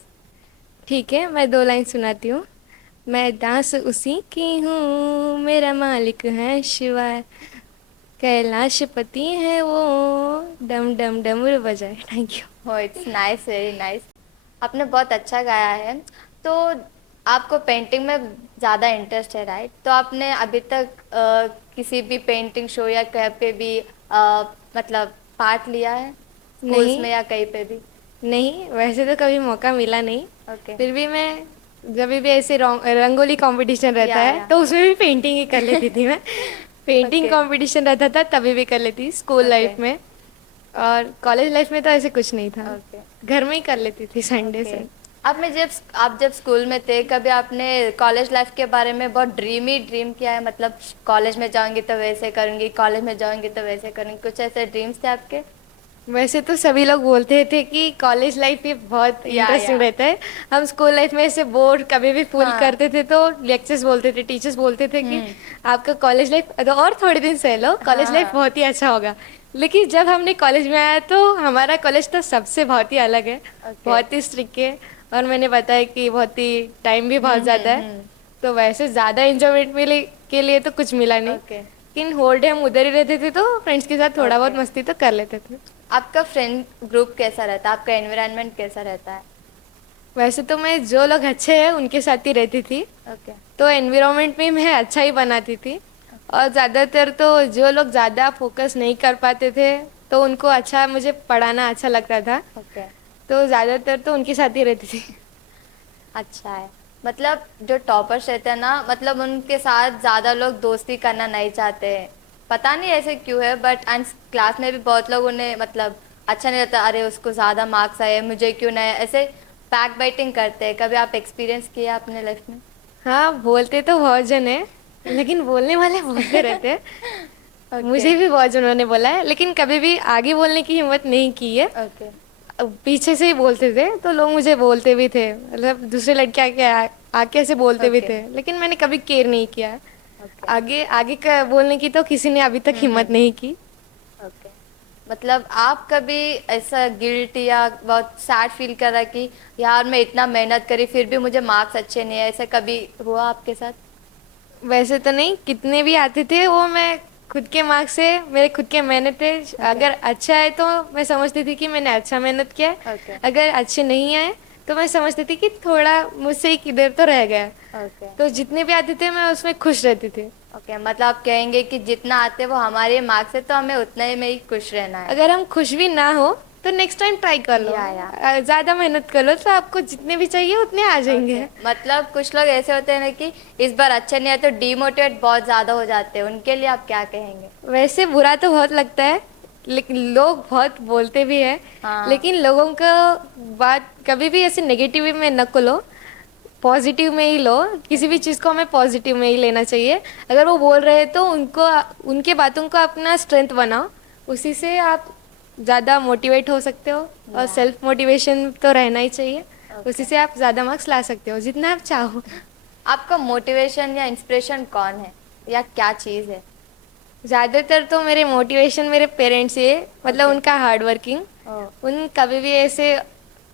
ठीक है, मैं 2 लाइन सुनाती हूँ। मैं दास उसी की हूँ, मेरा मालिक है शिवाय, कैलाश पति है वो, डम डम डमरू बजाए। Thank you. हो, इट्स नाइस, वेरी नाइस। आपने बहुत अच्छा गाया है। तो आपको पेंटिंग में ज़्यादा इंटरेस्ट है, राइट? तो आपने अभी तक किसी भी पेंटिंग शो या कहीं पे भी मतलब पार्ट लिया है, स्कूल्स नहीं में या कहीं पे भी? नहीं, वैसे तो कभी मौका मिला नहीं। ओके फिर भी मैं जब भी ऐसे रंगोली कंपटीशन रहता या है या तो उसमें भी पेंटिंग ही कर लेती थी मैं। पेंटिंग ओके कंपटीशन रहता था तभी भी कर लेती, स्कूल ओके लाइफ में। और कॉलेज लाइफ में तो ऐसे कुछ नहीं था, ओके घर में ही कर लेती थी संडे ओके। से। आप जब स्कूल में थे, कभी आपने कॉलेज लाइफ के बारे में बहुत ड्रीम किया है? मतलब कॉलेज में जाऊंगी तो वैसे करूंगी, कॉलेज में जाऊंगी तो वैसे करूंगी, कुछ ऐसे ड्रीम्स थे आपके? वैसे तो सभी लोग बोलते थे कि कॉलेज लाइफ ही बहुत या इंटरेस्टिंग रहता है। हम स्कूल लाइफ में ऐसे बोर्ड कभी भी फुल हाँ करते थे तो लेक्चर्स बोलते थे, टीचर्स बोलते थे कि आपका कॉलेज लाइफ तो और थोड़े दिन सह लो, कॉलेज लाइफ हाँ बहुत ही अच्छा होगा। लेकिन जब हमने कॉलेज में आया तो हमारा कॉलेज तो सबसे बहुत ही अलग है, ओके बहुत ही स्ट्रिक्ट है। और मैंने बताया कि बहुत ही टाइम भी बहुत ज़्यादा है, तो वैसे ज़्यादा इंजॉयमेंट मिले के लिए तो कुछ मिला नहीं। ओके लेकिन होल डे हम उधर ही रहते थे तो फ्रेंड्स के साथ थोड़ा बहुत ओके। मस्ती तो कर लेते थे। आपका फ्रेंड ग्रुप कैसा रहता है? आपका एनवायरनमेंट कैसा रहता है? वैसे तो मैं जो लोग अच्छे हैं उनके साथ ही रहती थी, ओके तो एनवायरनमेंट भी मैं अच्छा ही बनाती थी। और ज़्यादातर तो जो लोग ज़्यादा फोकस नहीं कर पाते थे तो उनको अच्छा, मुझे पढ़ाना अच्छा लगता था, ओके तो ज़्यादातर तो उनके साथ ही रहती थी। अच्छा है। मतलब जो टॉपर्स रहते हैं ना, मतलब उनके साथ ज्यादा लोग दोस्ती करना नहीं चाहते हैं, पता नहीं ऐसे क्यों है। बट एंड क्लास में भी बहुत लोग उन्हें मतलब अच्छा नहीं लगता, अरे उसको ज्यादा मार्क्स आए मुझे क्यों नहीं, ऐसे बैक बाइटिंग करते हैं। कभी आप एक्सपीरियंस किया अपने लाइफ में? हाँ, बोलते तो बहुत जन है, लेकिन बोलने वाले बोलते रहते हैं। ओके। मुझे भी बहुत जनों ने बोला है, लेकिन कभी भी आगे बोलने की हिम्मत नहीं की है। ओके। पीछे से ही बोलते थे तो लोग मुझे बोलते भी थे, मतलब दूसरे लड़के आके आके ऐसे बोलते भी ओके। थे, लेकिन मैंने कभी केयर नहीं किया है। ओके। आगे आगे का बोलने की तो किसी ने अभी तक हिम्मत हम्म। नहीं की। ओके। मतलब आप कभी ऐसा गिल्ट या बहुत सैड फील करा कि यार मैं इतना मेहनत करी फिर भी मुझे मार्क्स अच्छे नहीं है, ऐसा कभी हुआ आपके साथ? वैसे तो नहीं, कितने भी आते थे वो मैं खुद के मार्क्स से, मेरे खुद के मेहनत थे। ओके। अगर अच्छा है तो मैं समझती थी कि मैंने अच्छा मेहनत किया है। ओके। अगर अच्छे नहीं आए तो मैं समझती थी कि थोड़ा मुझसे ही किधर तो रह गया। ओके। तो जितने भी आते थे मैं उसमें खुश रहती थी। ओके, मतलब आप कहेंगे कि जितना आते वो हमारे मार्क्स है तो हमें उतने ही में ही खुश रहना है। अगर हम खुश भी ना हो तो नेक्स्ट टाइम ट्राई कर लो, या ज़्यादा मेहनत कर लो तो आपको जितने भी चाहिए उतने आ ओके, जाएंगे। मतलब कुछ लोग ऐसे होते हैं ना कि इस बार अच्छे नहीं आए तो डीमोटिवेट बहुत ज्यादा हो जाते हैं, उनके लिए आप क्या कहेंगे? वैसे बुरा तो बहुत लगता है, लेकिन लोग बहुत बोलते भी हैं। हाँ। लेकिन लोगों का बात कभी भी ऐसे नेगेटिव में न को लो, पॉजिटिव में ही लो। किसी भी ओके। चीज़ को हमें पॉजिटिव में ही लेना चाहिए। अगर वो बोल रहे हैं तो उनको, उनके बातों को अपना स्ट्रेंथ बनाओ, उसी से आप ज़्यादा मोटिवेट हो सकते हो। और या सेल्फ मोटिवेशन तो रहना ही चाहिए, उसी ओके। से आप ज़्यादा मार्क्स ला सकते हो जितना आप चाहो। आपका मोटिवेशन या इंस्पिरेशन कौन है या क्या चीज़ है? ज़्यादातर तो मेरे मोटिवेशन मेरे पेरेंट्स ही है, मतलब ओके। उनका हार्ड वर्किंग। ओ। उन कभी भी ऐसे,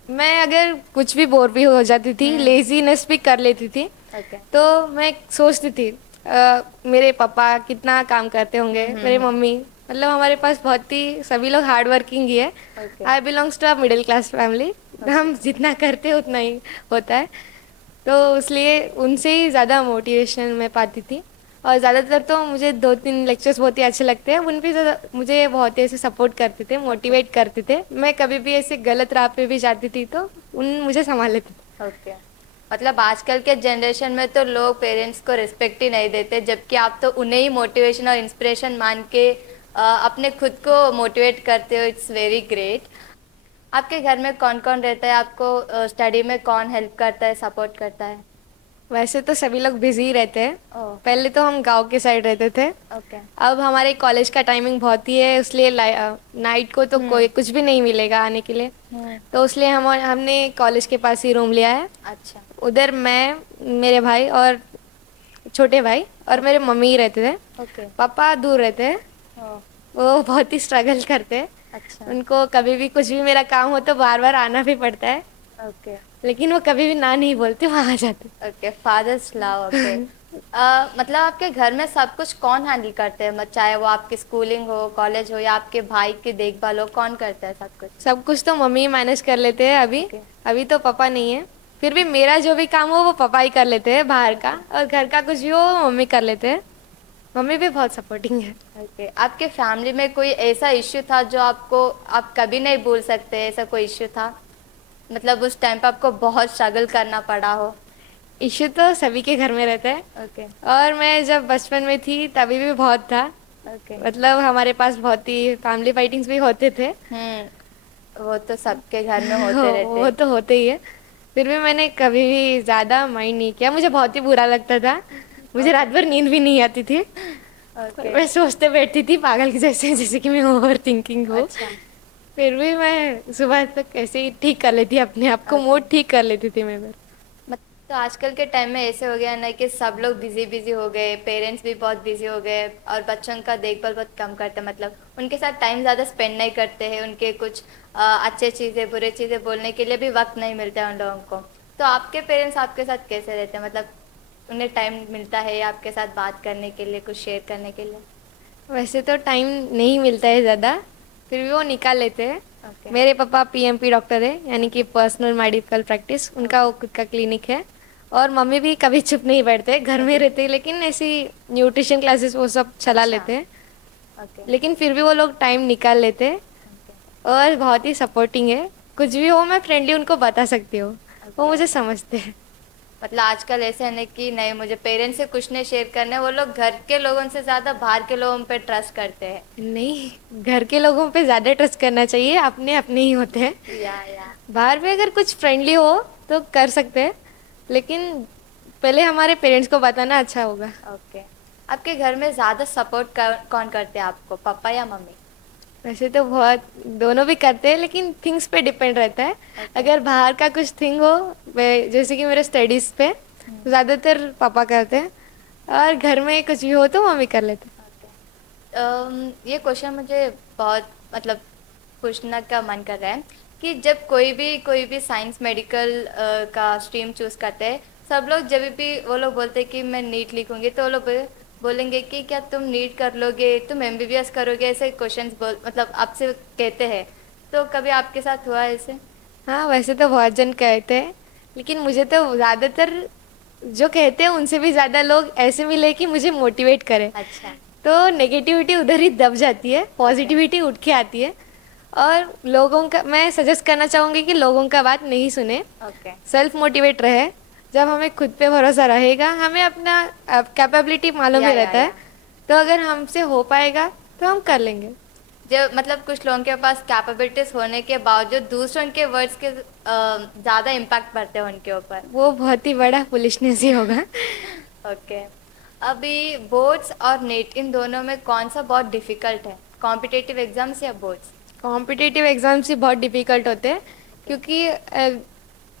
मैं अगर कुछ भी बोर भी हो जाती थी, हम्म। लेजीनेस भी कर लेती थी, ओके। तो मैं सोचती थी मेरे पापा कितना काम करते होंगे, मेरे हम्म। मम्मी, मतलब हमारे पास बहुत ही सभी लोग हार्ड वर्किंग ही है। Okay. I belongs to a middle class family. Okay. हम जितना करते उतना ही होता है। तो इसलिए उनसे ही ज़्यादा मोटिवेशन मैं पाती थी। और ज़्यादातर तो मुझे 2-3 लेक्चर्स बहुत ही अच्छे लगते हैं, उन पे ज़्यादा मुझे बहुत ही ऐसे सपोर्ट करते थे, ओके। मोटिवेट करते थे। मैं कभी भी ऐसे गलत राह पे भी जाती थी तो उन मुझे संभाल लेते थे। ओके, मतलब आजकल के जनरेशन में तो लोग पेरेंट्स को रिस्पेक्ट ही नहीं देते, जबकि आप तो उन्हें ही मोटिवेशन और इंस्पिरेशन मान के अपने खुद को मोटिवेट करते हो। It's very great. आपके घर में कौन कौन रहता है? आपको स्टडी में कौन हेल्प करता है, सपोर्ट करता है? वैसे तो सभी लोग बिजी ही रहते हैं। ओह। पहले तो हम गांव के साइड रहते थे। ओके। अब हमारे कॉलेज का टाइमिंग बहुत ही है, इसलिए नाइट को तो हम्म। कोई कुछ भी नहीं मिलेगा आने के लिए। हम्म। तो इसलिए हमने कॉलेज के पास ही रूम लिया है। अच्छा। उधर मैं, मेरे भाई और छोटे भाई और मेरे ओके। मम्मी ही रहते थे। ओके। पापा दूर रहते हैं, ओह। वो बहुत ही स्ट्रगल करते हैं। अच्छा। उनको कभी भी कुछ भी मेरा काम हो तो बार बार आना भी पड़ता है, ओके। लेकिन वो कभी भी ना नहीं बोलते, वहाँ आ जाते। Okay, father's love. ओके। मतलब आपके घर में सब कुछ कौन हैंडल करते हैं? चाहे वो आपकी स्कूलिंग हो, कॉलेज हो, या आपके भाई की देखभाल हो, कौन करता है सब कुछ? सब कुछ तो मम्मी मैनेज कर लेते हैं अभी। ओके। अभी तो पापा नहीं है, फिर भी मेरा जो भी काम हो वो पापा ही कर लेते हैं बाहर का, और घर का कुछ भी हो वो मम्मी कर लेते हैं। मम्मी भी बहुत सपोर्टिंग है। ओके, आपके फैमिली में कोई ऐसा इश्यू था जो आपको आप कभी नहीं भूल सकते? ऐसा कोई इश्यू था, मतलब उस टाइम पे आपको बहुत स्ट्रगल करना पड़ा हो? इश्यू तो सभी के घर में रहता है, ओके। और मैं जब बचपन में थी तभी भी बहुत था। ओके। मतलब हमारे पास बहुत ही फैमिली फाइटिंग्स भी होते थे। वो तो सबके घर में होते रहते वो हैं। तो होते ही है। फिर भी मैंने कभी भी ज़्यादा माइंड नहीं किया, मुझे बहुत ही बुरा लगता था। मुझे रात ओके। भर नींद भी नहीं आती थी। ओके। मैं सोचते बैठती थी पागल की जैसे, जैसे कि मैं ओवर थिंकिंग हूँ। अच्छा। फिर भी मैं सुबह तक ऐसे ही ठीक कर लेती, अपने आप को ओके। मूड ठीक कर लेती थी मैं। तो आजकल के टाइम में ऐसे हो गया ना कि सब लोग बिजी बिजी हो गए, पेरेंट्स भी बहुत बिजी हो गए और बच्चों का देखभाल बहुत कम करते हैं, मतलब उनके साथ टाइम ज़्यादा स्पेंड नहीं करते हैं, उनके कुछ अच्छे चीज़ें बुरे चीज़ें बोलने के लिए भी वक्त नहीं मिलता है उन लोगों को। तो आपके पेरेंट्स आपके साथ कैसे रहते हैं, मतलब उन्हें टाइम मिलता है आपके साथ बात करने के लिए, कुछ शेयर करने के लिए? वैसे तो टाइम नहीं मिलता है ज़्यादा, फिर भी वो निकाल लेते हैं। ओके। मेरे पापा पीएमपी डॉक्टर है, यानी कि ओके। पर्सनल मेडिकल प्रैक्टिस, उनका वो खुद का क्लिनिक है। और मम्मी भी कभी चुप नहीं बैठते, घर में ओके। रहते हैं, लेकिन ऐसी न्यूट्रिशन क्लासेस वो सब चला अच्छा। लेते हैं। ओके। लेकिन फिर भी वो लोग टाइम निकाल लेते हैं, ओके। और बहुत ही सपोर्टिंग है। कुछ भी हो मैं फ्रेंडली उनको बता सकती हूँ, वो ओके। मुझे समझते हैं। मतलब आजकल ऐसे है ना कि नहीं, मुझे पेरेंट्स से कुछ नहीं शेयर करना है, वो लोग घर के लोगों से ज्यादा बाहर के लोगों पे ट्रस्ट करते हैं। नहीं, घर के लोगों पे ज़्यादा ट्रस्ट करना चाहिए, अपने अपने ही होते हैं। या बाहर पे अगर कुछ फ्रेंडली हो तो कर सकते हैं, लेकिन पहले हमारे पेरेंट्स को बताना अच्छा होगा। ओके। आपके घर में ज्यादा सपोर्ट कौन करते हैं आपको, पापा या मम्मी? वैसे तो बहुत दोनों भी करते हैं, लेकिन थिंग्स पे डिपेंड रहता है। ओके। अगर बाहर का कुछ थिंग हो, जैसे कि मेरे स्टडीज़ पे, तो ज़्यादातर पापा करते हैं, और घर में कुछ भी हो तो मम्मी कर लेते ये क्वेश्चन मुझे बहुत मतलब पूछने का मन कर रहा है कि जब कोई भी साइंस मेडिकल का स्ट्रीम चूज करते हैं, सब लोग जब भी वो लोग बोलते हैं कि मैं नीट लिखूंगी, तो वो लोग बोलेंगे कि क्या तुम नीट कर लोगे, तुम एमबीबीएस करोगे, ऐसे क्वेश्चंस बोल मतलब आपसे कहते हैं। तो कभी आपके साथ हुआ है ऐसे? हैं। हाँ, वैसे तो बहुत जन कहते हैं, लेकिन मुझे तो ज़्यादातर जो कहते हैं उनसे भी ज़्यादा लोग ऐसे मिले कि मुझे मोटिवेट करें। अच्छा। तो नेगेटिविटी उधर ही दब जाती है, पॉजिटिविटी उठ के आती है। और लोगों का मैं सजेस्ट करना चाहूँगी कि लोगों का बात नहीं सुने, ओके। सेल्फ मोटिवेट रहे। जब हमें खुद पे भरोसा रहेगा, हमें अपना कैपेबिलिटी मालूम ही रहता है, या तो अगर हमसे हो पाएगा तो हम कर लेंगे। जो मतलब कुछ लोगों के पास कैपेबिलिटीज होने के बावजूद दूसरों के वर्ड्स के ज्यादा इम्पैक्ट पड़ते हैं उनके ऊपर। वो बहुत ही बड़ा फुलिशनेस ही होगा। ओके। अभी बोर्ड्स और नेट, इन दोनों में कौन सा बहुत डिफिकल्ट है, कॉम्पिटिटिव एग्जाम्स या बोर्ड्स? कॉम्पिटिटिव एग्जाम्स ही बहुत डिफिकल्ट होते हैं, क्योंकि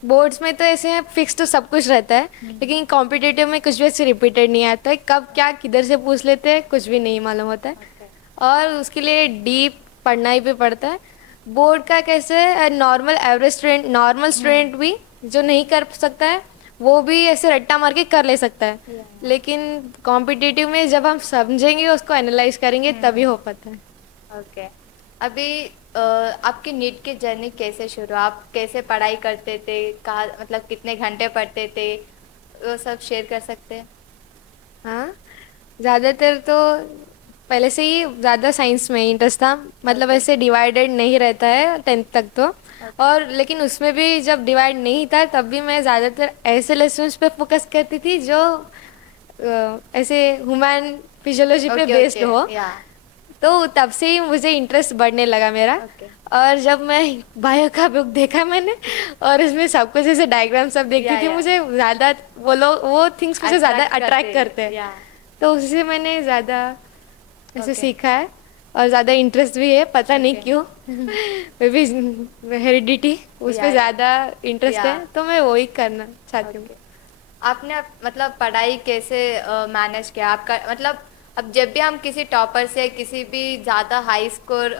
बोर्ड्स में तो ऐसे हैं फिक्स तो सब कुछ रहता है, लेकिन कॉम्पिटिटिव में कुछ भी ऐसे रिपीटेड नहीं आता है, कब क्या किधर से पूछ लेते हैं कुछ भी नहीं मालूम होता है, और उसके लिए डीप पढ़ना ही भी पड़ता है। बोर्ड का कैसे normal average student, normal student भी जो नहीं कर सकता है, वो भी ऐसे रट्टा मार के कर ले सकता है, लेकिन कॉम्पिटिटिव में जब हम समझेंगे उसको एनालाइज करेंगे तभी हो पाता है। ओके। अभी आपकी नीट की जर्नी कैसे शुरू, आप कैसे पढ़ाई करते थे, कहाँ मतलब कितने घंटे पढ़ते थे, वो सब शेयर कर सकते हैं? हाँ, ज़्यादातर तो पहले से ही ज़्यादा साइंस में इंटरेस्ट था, मतलब ऐसे डिवाइडेड नहीं रहता है 10th तक तो। और लेकिन उसमें भी जब डिवाइड नहीं था तब भी मैं ज़्यादातर ऐसे लेसन्स पे फोकस करती थी जो ऐसे ह्यूमन फिजियोलॉजी पे ओके बेस्ड ओके। हो, या तो तब से ही मुझे इंटरेस्ट बढ़ने लगा मेरा। ओके। और जब मैं बायो का बुक देखा मैंने, और इसमें सब कुछ ऐसे डायग्राम सब देखती थी, या मुझे ज़्यादा वो थिंग्स मुझे ज़्यादा अट्रैक्ट करते हैं, या तो उससे मैंने ज़्यादा ऐसे ओके। सीखा है। और ज़्यादा इंटरेस्ट भी है, पता नहीं Okay. क्यों। मे बी हेरिडिटी उस या पर ज़्यादा इंटरेस्ट या है, तो मैं वही करना चाहती हूँ। ओके। आपने मतलब पढ़ाई कैसे मैनेज किया आपका, मतलब अब जब भी हम किसी टॉपर से किसी भी ज़्यादा हाई स्कोर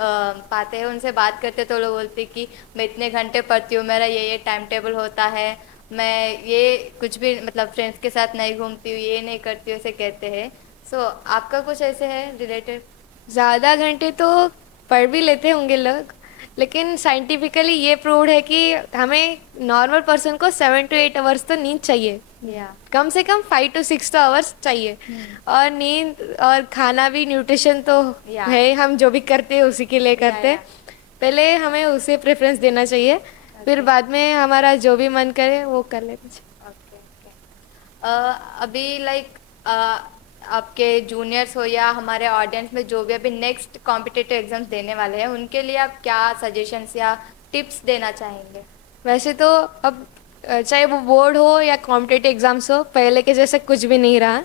पाते हैं, उनसे बात करते तो लोग बोलते कि मैं इतने घंटे पढ़ती हूँ, मेरा ये टाइम टेबल होता है, मैं ये कुछ भी मतलब फ्रेंड्स के साथ नहीं घूमती हूँ, ये नहीं करती हूँ, ऐसे कहते हैं। सो आपका कुछ ऐसे है रिलेटेड? ज़्यादा घंटे तो पढ़ भी लेते होंगे लोग, लेकिन साइंटिफिकली ये प्रूव्ड है कि हमें नॉर्मल पर्सन को 7 to 8 आवर्स तो नींद चाहिए, या कम से कम 5 to 6 तो आवर्स चाहिए। और नींद और खाना भी, न्यूट्रिशन तो या है, हम जो भी करते हैं उसी के लिए करते या हैं। पहले हमें उसे प्रेफरेंस देना चाहिए, फिर बाद में हमारा जो भी मन करे वो कर लेना चाहिए। Okay okay. अभी लाइक आपके जूनियर्स हो या हमारे ऑडियंस में जो भी अभी नेक्स्ट कॉम्पिटिटिव एग्जाम्स देने वाले हैं, उनके लिए आप क्या सजेशंस या टिप्स देना चाहेंगे? वैसे तो अब चाहे वो बोर्ड हो या कॉम्पिटेटिव एग्जाम्स हो, पहले के जैसे कुछ भी नहीं रहा।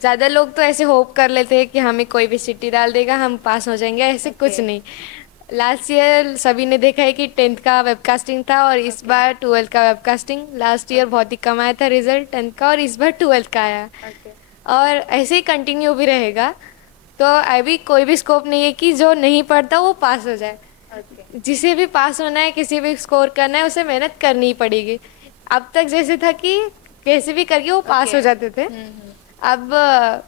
ज़्यादा लोग तो ऐसे होप कर लेते हैं कि हमें कोई भी सिटी डाल देगा हम पास हो जाएंगे, ऐसे कुछ Okay. नहीं। लास्ट ईयर सभी ने देखा है कि 10th का वेबकास्टिंग था, और इस बार 12th का वेबकास्टिंग। लास्ट ईयर बहुत ही कम आया था रिजल्ट 10th का, और इस बार 12th का आया, ओके और ऐसे ही कंटिन्यू भी रहेगा। तो अभी कोई भी स्कोप नहीं है कि जो नहीं पढ़ता वो पास हो जाए। ओके। जिसे भी पास होना है, किसी भी स्कोर करना है, उसे मेहनत करनी ही पड़ेगी। अब तक जैसे था कि कैसे भी करके वो पास हो जाते थे, अब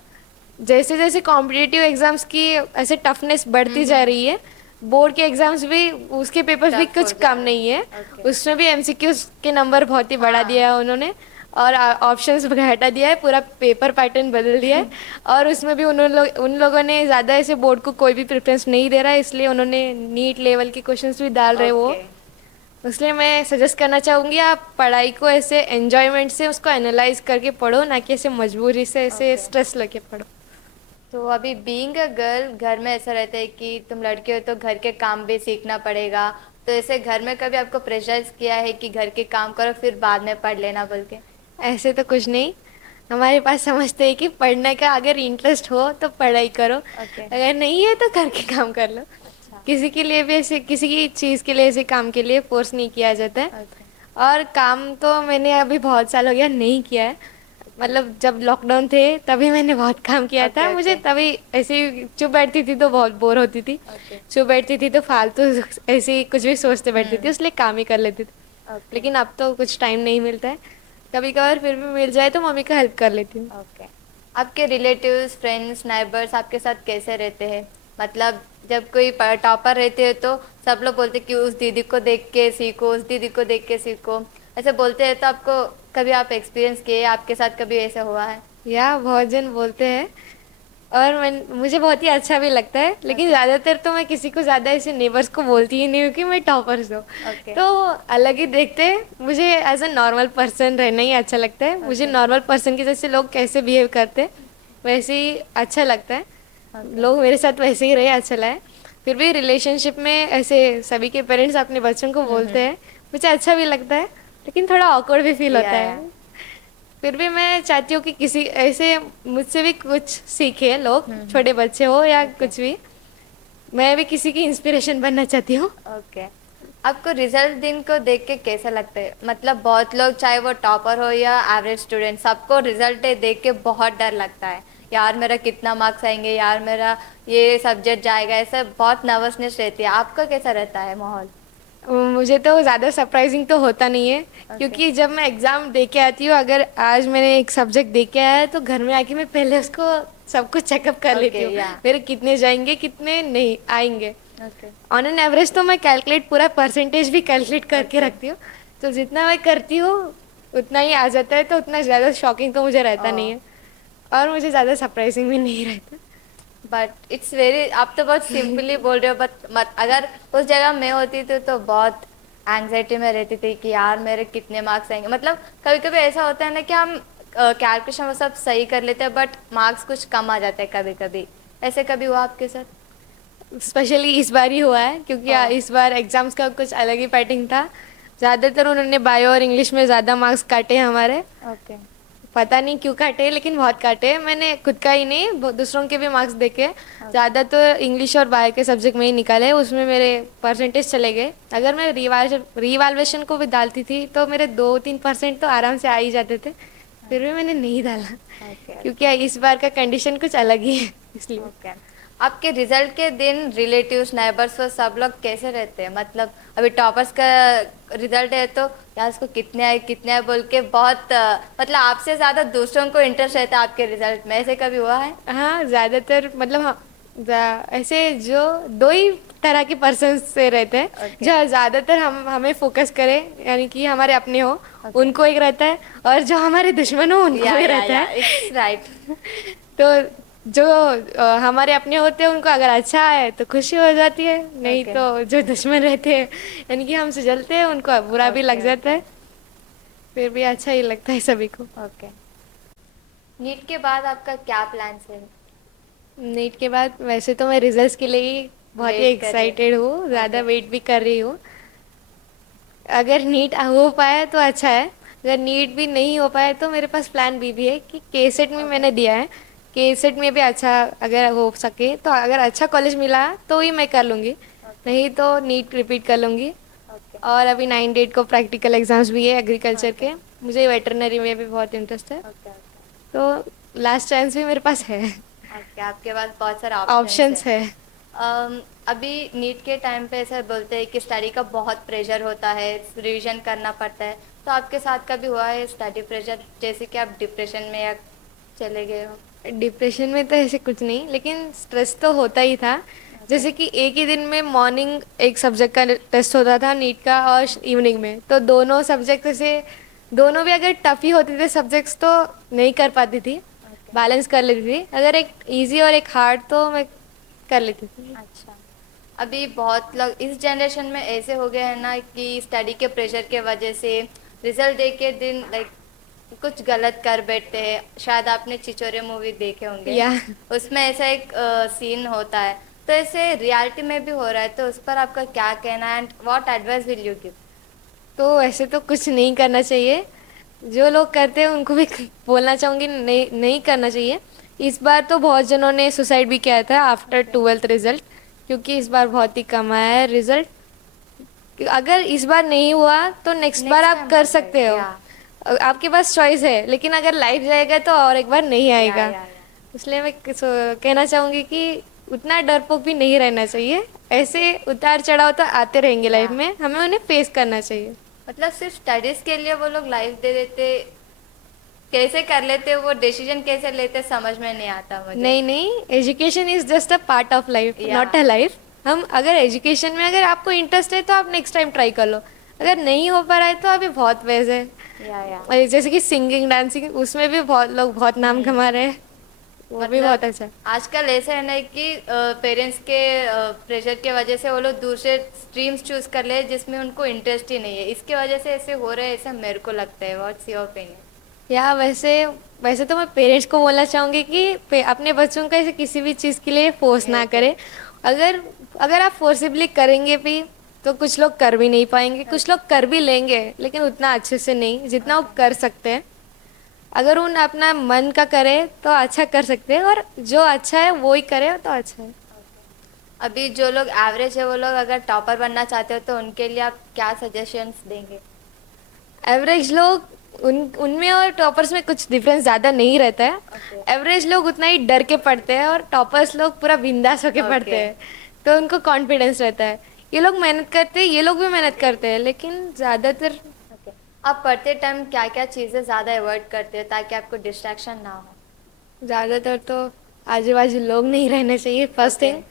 जैसे जैसे कॉम्पिटिटिव एग्जाम्स की ऐसे टफनेस बढ़ती जा रही है, बोर्ड के एग्जाम्स भी, उसके पेपर्स भी Tough हो कुछ जा कम रहे नहीं है। Okay. उसमें भी एमसीक्यूज के नंबर बहुत ही बढ़ा दिया है उन्होंने, और ऑप्शंस घटा दिया है, पूरा पेपर पैटर्न बदल दिया है। और उसमें भी उन लोगों ने ज़्यादा ऐसे बोर्ड को कोई भी प्रेफरेंस नहीं दे रहा है, इसलिए उन्होंने नीट लेवल के क्वेश्चंस भी डाल रहे हैं वो। ओके। इसलिए मैं सजेस्ट करना चाहूँगी आप पढ़ाई को ऐसे एन्जॉयमेंट से उसको एनालाइज करके पढ़ो, ना कि ऐसे मजबूरी से ऐसे ओके। स्ट्रेस लेके पढ़ो। तो अभी बीइंग अ गर्ल घर में ऐसा रहता है कि तुम लड़के हो तो घर के काम भी सीखना पड़ेगा, तो ऐसे घर में कभी आपको प्रेशराइज किया है कि घर के काम करो फिर बाद में पढ़ लेना बोल के? ऐसे तो कुछ नहीं, हमारे पास समझते हैं कि पढ़ने का अगर इंटरेस्ट हो तो पढ़ाई करो, ओके। अगर नहीं है तो घर के काम कर लो। अच्छा। किसी के लिए भी ऐसे किसी की चीज़ के लिए ऐसे काम के लिए फोर्स नहीं किया जाता है। ओके। और काम तो मैंने अभी बहुत साल हो गया नहीं किया है, मतलब जब लॉकडाउन थे तभी मैंने बहुत काम किया था। ओके। मुझे ओके। तभी ऐसे ही चुप बैठती थी तो बहुत बोर होती थी, ओके। चुप बैठती थी तो फालतू ऐसे ही कुछ भी सोचते बैठती थी, हम्म। इसलिए काम ही कर लेती थी। ओके। लेकिन अब तो कुछ टाइम नहीं मिलता है, कभी कभार फिर भी मिल जाए तो मम्मी का हेल्प कर लेती हूँ। ओके। आपके रिलेटिव्स, फ्रेंड्स, नाइबर्स आपके साथ कैसे रहते हैं? मतलब जब कोई टॉपर रहते हैं तो सब लोग बोलते हैं कि उस दीदी को देख के सीखो, उस दीदी को देख के सीखो, ऐसे बोलते हैं, तो आपको कभी आप एक्सपीरियंस किए, आपके साथ कभी ऐसा हुआ है? या बहुत जन बोलते हैं, और मैं मुझे बहुत ही अच्छा भी लगता है, लेकिन ओके। ज़्यादातर तो मैं किसी को ज़्यादा ऐसे नेबर्स को बोलती ही नहीं हूँ कि मैं टॉपर्स हूँ। ओके। तो अलग ही देखते हैं, मुझे एज अ नॉर्मल पर्सन रहना ही अच्छा लगता है। मुझे ओके। नॉर्मल पर्सन के जैसे लोग कैसे बिहेव करते हैं वैसे ही अच्छा लगता है, ओके। लोग मेरे साथ वैसे ही रहे अच्छा लगे। फिर भी रिलेशनशिप में ऐसे सभी के पेरेंट्स अपने बच्चों को बोलते हैं, मुझे अच्छा भी लगता है, लेकिन थोड़ा ऑकवर्ड भी फील होता या। है। फिर भी मैं चाहती हूँ कि किसी ऐसे मुझसे भी कुछ सीखे लोग, छोटे बच्चे हो या ओके। कुछ भी, मैं भी किसी की इंस्पिरेशन बनना चाहती हूँ। ओके। आपको रिजल्ट दिन को देख के कैसा लगता है? मतलब बहुत लोग चाहे वो टॉपर हो या एवरेज स्टूडेंट, सबको रिजल्ट देख के बहुत डर लगता है, यार मेरा कितना मार्क्स आएंगे, यार मेरा ये सब्जेक्ट जाएगा, ऐसा बहुत नर्वसनेस रहती है। आपका कैसा रहता है माहौल? मुझे तो ज़्यादा सरप्राइजिंग तो होता नहीं है, ओके। क्योंकि जब मैं एग्ज़ाम दे के आती हूँ, अगर आज मैंने एक सब्जेक्ट दे के आया है तो घर में आके मैं पहले उसको सब कुछ चेकअप कर लेती ओके। हूँ, या। मेरे कितने जाएंगे कितने नहीं आएंगे। ओके। ऑन एन एवरेज तो मैं कैलकुलेट पूरा परसेंटेज भी कैलकुलेट करके ओके। रखती हूँ, तो जितना मैं करती हूँ उतना ही आ जाता है, तो उतना ज़्यादा शॉकिंग तो मुझे रहता नहीं है, और मुझे ज़्यादा सरप्राइजिंग भी नहीं रहता। बट इट्स वेरी, आप तो बहुत सिंपली बोल रहे हो, बट मत अगर उस जगह मैं होती तो बहुत एंग्जाइटी में रहती थी कि यार मेरे कितने मार्क्स आएंगे। मतलब कभी कभी ऐसा होता है ना कि हम कैलकुलेशन वो सब सही कर लेते हैं बट मार्क्स कुछ कम आ जाते हैं कभी कभी, ऐसे कभी हुआ आपके साथ? स्पेशली इस बार ही हुआ है, क्योंकि ओह। इस बार एग्ज़ाम्स का कुछ अलग ही पैटर्न था। ज़्यादातर उन्होंने बायो और इंग्लिश में ज़्यादा मार्क्स काटे हमारे, ओके। पता नहीं क्यों काटे, लेकिन बहुत काटे। मैंने खुद का ही नहीं दूसरों के भी मार्क्स देखे, ओके। ज़्यादा तो इंग्लिश और बायो के सब्जेक्ट में ही निकाले, उसमें मेरे परसेंटेज चले गए। अगर मैं रीवाल्वेशन को भी डालती थी तो मेरे 2-3% तो आराम से आ ही जाते थे, फिर भी मैंने नहीं डाला, ओके। क्योंकि इस बार का कंडीशन कुछ अलग ही है इसलिए। ओके। आपके रिजल्ट के दिन रिलेटिव्स, नेबर्स वो सब लोग कैसे रहते हैं? मतलब अभी टॉपर्स का रिजल्ट है तो यार इसको कितने आए बोल के बहुत मतलब आपसे ज्यादा दूसरों को इंटरेस्ट रहता है आपके रिजल्ट में, ऐसे कभी हुआ है? हाँ, ज़्यादातर मतलब हाँ, ऐसे जो दो ही तरह के पर्सन से रहते हैं, ओके। जो ज़्यादातर हम हमें फोकस करें, यानी कि हमारे अपने हो, ओके। उनको एक रहता है, और जो हमारे दुश्मन हो उनको भी रहता या है। It's right. तो जो हमारे अपने होते हैं उनको अगर अच्छा है तो खुशी हो जाती है, नहीं ओके। तो जो दुश्मन रहते हैं, यानी कि हमसे जलते हैं, उनको बुरा भी लग ओके। जाता ओके। है, फिर भी अच्छा ही लगता है सभी को। ओके। नीट के बाद आपका क्या प्लान है? नीट के बाद वैसे तो मैं रिजल्ट्स के लिए ही बहुत ही वेट कर रहे एक्साइटेड हूँ, हैं। ज़्यादा ओके। वेट भी कर रही हूँ। अगर नीट हो पाया तो अच्छा है, अगर नीट भी नहीं हो पाया तो मेरे पास प्लान बी भी है कि केसेट में ओके। मैंने दिया है, केसेट में भी अच्छा अगर हो सके तो, अगर अच्छा कॉलेज मिला तो ही मैं कर लूँगी, ओके। नहीं तो नीट रिपीट कर लूँगी। ओके। और अभी 9 डेट को प्रैक्टिकल एग्ज़ाम्स भी है एग्रीकल्चर ओके। के, मुझे वेटरनरी में भी बहुत इंटरेस्ट है, ओके। तो लास्ट चांस भी मेरे पास है, ओके। आपके पास बहुत सारे ऑप्शंस है। ऑप्शंस है। अभी नीट के टाइम पे ऐसा बोलते हैं कि स्टडी का बहुत प्रेशर होता है, रिवीजन करना पड़ता है, तो आपके साथ कभी हुआ है स्टडी प्रेशर, जैसे कि आप डिप्रेशन में या चले गए हो? डिप्रेशन में तो ऐसे कुछ नहीं, लेकिन स्ट्रेस तो होता ही था। ओके। जैसे कि एक ही दिन में मॉर्निंग एक सब्जेक्ट का टेस्ट होता था नीट का, और इवनिंग में, तो दोनों सब्जेक्ट ऐसे, दोनों भी अगर टफ ही होते थे सब्जेक्ट्स तो नहीं कर पाती थी, ओके। बैलेंस कर लेती थी। अगर एक इजी और एक हार्ड तो मैं कर लेती थी। अच्छा। अभी बहुत लोग इस जनरेशन में ऐसे हो गए हैं ना कि स्टडी के प्रेशर के वजह से रिजल्ट दे के दिन लाइक कुछ गलत कर बैठते हैं। शायद आपने चिचोरे मूवी देखे होंगे, या उसमें ऐसा एक सीन होता है। तो ऐसे रियलिटी में भी हो रहा है, तो उस पर आपका क्या कहना है and what advice will you give? तो ऐसे तो कुछ नहीं करना चाहिए। जो लोग करते हैं उनको भी बोलना चाहूँगी, नहीं नहीं करना चाहिए। इस बार तो बहुत जनों ने सुसाइड भी किया था आफ्टर 12th रिजल्ट, क्योंकि इस बार बहुत ही कम आया है रिजल्ट। अगर इस बार नहीं हुआ तो नेक्स्ट बार नेक्स्ट आप टाइम कर आ सकते जाए हो। या आपके पास चॉइस है, लेकिन अगर लाइफ जाएगा तो और एक बार नहीं आएगा। या इसलिए मैं कहना चाहूँगी कि उतना डरपोक भी नहीं रहना चाहिए। ऐसे उतार चढ़ाव तो आते रहेंगे लाइफ या में, हमें उन्हें फेस करना चाहिए। मतलब सिर्फ स्टडीज के लिए वो लोग लाइफ दे देते, कैसे कर लेते वो डिसीजन कैसे लेते समझ में नहीं आता मुझे। नहीं नहीं, education is just a part of life, या नॉट अ लाइफ। हम अगर एजुकेशन में अगर आपको इंटरेस्ट है तो आप नेक्स्ट टाइम ट्राई कर लो। अगर नहीं हो पा रहा है तो अभी बहुत वेज है। या और जैसे कि सिंगिंग डांसिंग, उसमें भी बहुत लोग बहुत नाम कमा रहे हैं, वो भी बहुत अच्छा है। आजकल ऐसा है ना कि पेरेंट्स के प्रेशर के वजह से वो लोग दूसरे स्ट्रीम्स चूज कर ले जिसमें उनको इंटरेस्ट ही नहीं है, इसके वजह से ऐसे हो रहा है, ऐसा मेरे को लगता है। What's your opinion? या वैसे वैसे तो मैं पेरेंट्स को बोलना चाहूँगी कि अपने बच्चों को ऐसे किसी भी चीज़ के लिए फोर्स ना करें। अगर अगर आप फोर्सिबली करेंगे भी तो कुछ लोग कर भी नहीं पाएंगे, कुछ लोग कर भी लेंगे लेकिन उतना अच्छे से नहीं जितना वो कर सकते हैं। अगर उन अपना मन का करे तो अच्छा कर सकते हैं, और जो अच्छा है वो ही करे तो अच्छा है। अभी जो लोग एवरेज है वो लोग अगर टॉपर बनना चाहते हो तो उनके लिए आप क्या सजेशंस देंगे? एवरेज लोग, उनमें और टॉपर्स में कुछ डिफरेंस ज़्यादा नहीं रहता है। Okay. एवरेज लोग उतना ही डर के पढ़ते हैं और टॉपर्स लोग पूरा बिंदास होके Okay. पढ़ते हैं, तो उनको कॉन्फिडेंस रहता है। ये लोग मेहनत करते हैं, ये लोग भी मेहनत करते हैं, लेकिन ज़्यादातर Okay. आप पढ़ते टाइम क्या क्या चीज़ें ज़्यादा अवॉइड करते हो ताकि आपको डिस्ट्रैक्शन ना हो? ज़्यादातर तो आजू बाजू लोग नहीं रहने चाहिए, फर्स्ट थिंग।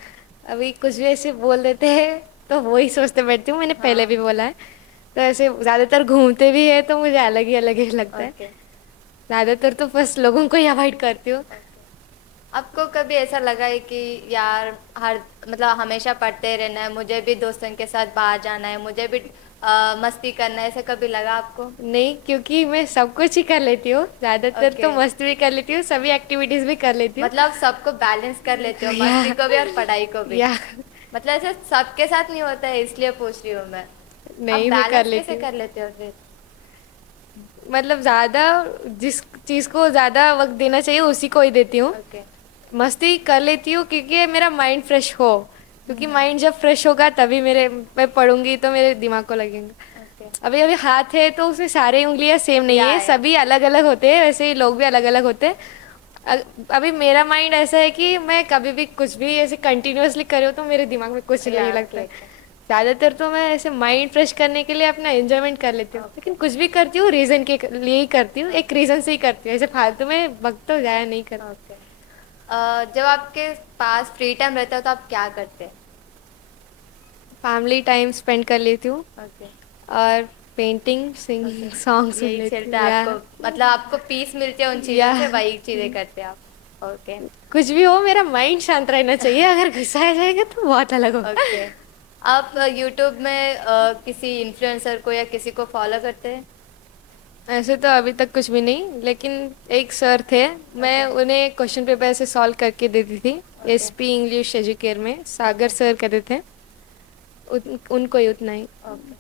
अभी कुछ भी ऐसे बोल देते हैं तो वही सोचते बैठती हूँ, मैंने पहले भी बोला है। तो ऐसे ज़्यादातर घूमते भी है तो मुझे अलग ही लगता है। Okay. ज़्यादातर तो बस लोगों को ही अवॉइड करती हूँ। आपको कभी ऐसा लगा है कि यार हर मतलब हमेशा पढ़ते रहना है, मुझे भी दोस्तों के साथ बाहर जाना है, मुझे भी मस्ती करना है, ऐसा कभी लगा आपको? नहीं, क्योंकि मैं सब कुछ ही कर लेती हूँ, ज़्यादातर तो Okay. मस्ती भी कर लेती हूँ, सभी एक्टिविटीज़ भी कर लेती हूँ। मतलब सबको बैलेंस कर लेते हो, या मस्ती को भी और पढ़ाई को भी? या मतलब ऐसे सबके साथ नहीं होता है इसलिए पूछ रही हूँ मैं। आप नहीं, मैं कर बैलेंस लेती कैसे हूँ। कर लेते हो फिर? मतलब ज़्यादा जिस चीज़ को ज़्यादा वक्त देना चाहिए उसी को ही देती हूँ। ओके। मस्ती कर लेती हूँ क्योंकि मेरा माइंड फ्रेश हो, क्योंकि माइंड जब फ्रेश होगा तभी मैं पढ़ूंगी तो मेरे दिमाग को लगेगा। ओके। अभी अभी हाथ है तो उसमें सारे उंगलियां सेम नहीं है, या सभी अलग अलग होते हैं, वैसे ही लोग भी अलग अलग होते हैं। अभी मेरा माइंड ऐसा है कि मैं कभी भी कुछ भी ऐसे कंटिन्यूअसली कर रही हूँ तो मेरे दिमाग में कुछ नहीं लगता है। ज़्यादातर तो मैं ऐसे माइंड फ्रेश करने के लिए अपना एंजॉयमेंट कर लेती हूँ, लेकिन कुछ भी करती हूँ रीज़न के लिए ही करती हूँ, एक रीज़न से ही करती हूँ, ऐसे फालतू में वक्त तो ज़ाया नहीं करती। ओके। जब आपके पास फ्री टाइम रहता है तो आप क्या करते हैं? फैमिली टाइम स्पेंड कर लेती हूँ, ओके। और पेंटिंग, सिंगिंग, सॉन्ग सुन यही लेती चलता हूँ, है या आपको, मतलब आपको पीस मिलती है उन चीज़ों या से, वही चीज़ें करते हैं आप? ओके। कुछ भी हो मेरा माइंड शांत रहना चाहिए, अगर गुस्सा आ जाएगा तो बहुत अलग होगा। ओके। आप यूट्यूब में किसी इन्फ्लुएंसर को या किसी को फॉलो करते हैं? ऐसे तो अभी तक कुछ भी नहीं, लेकिन एक सर थे, मैं उन्हें क्वेश्चन पेपर ऐसे सॉल्व करके देती थी, एसपी इंग्लिश एजुकेयर में सागर सर कहते थे, उनको ही उतना ही। ओके।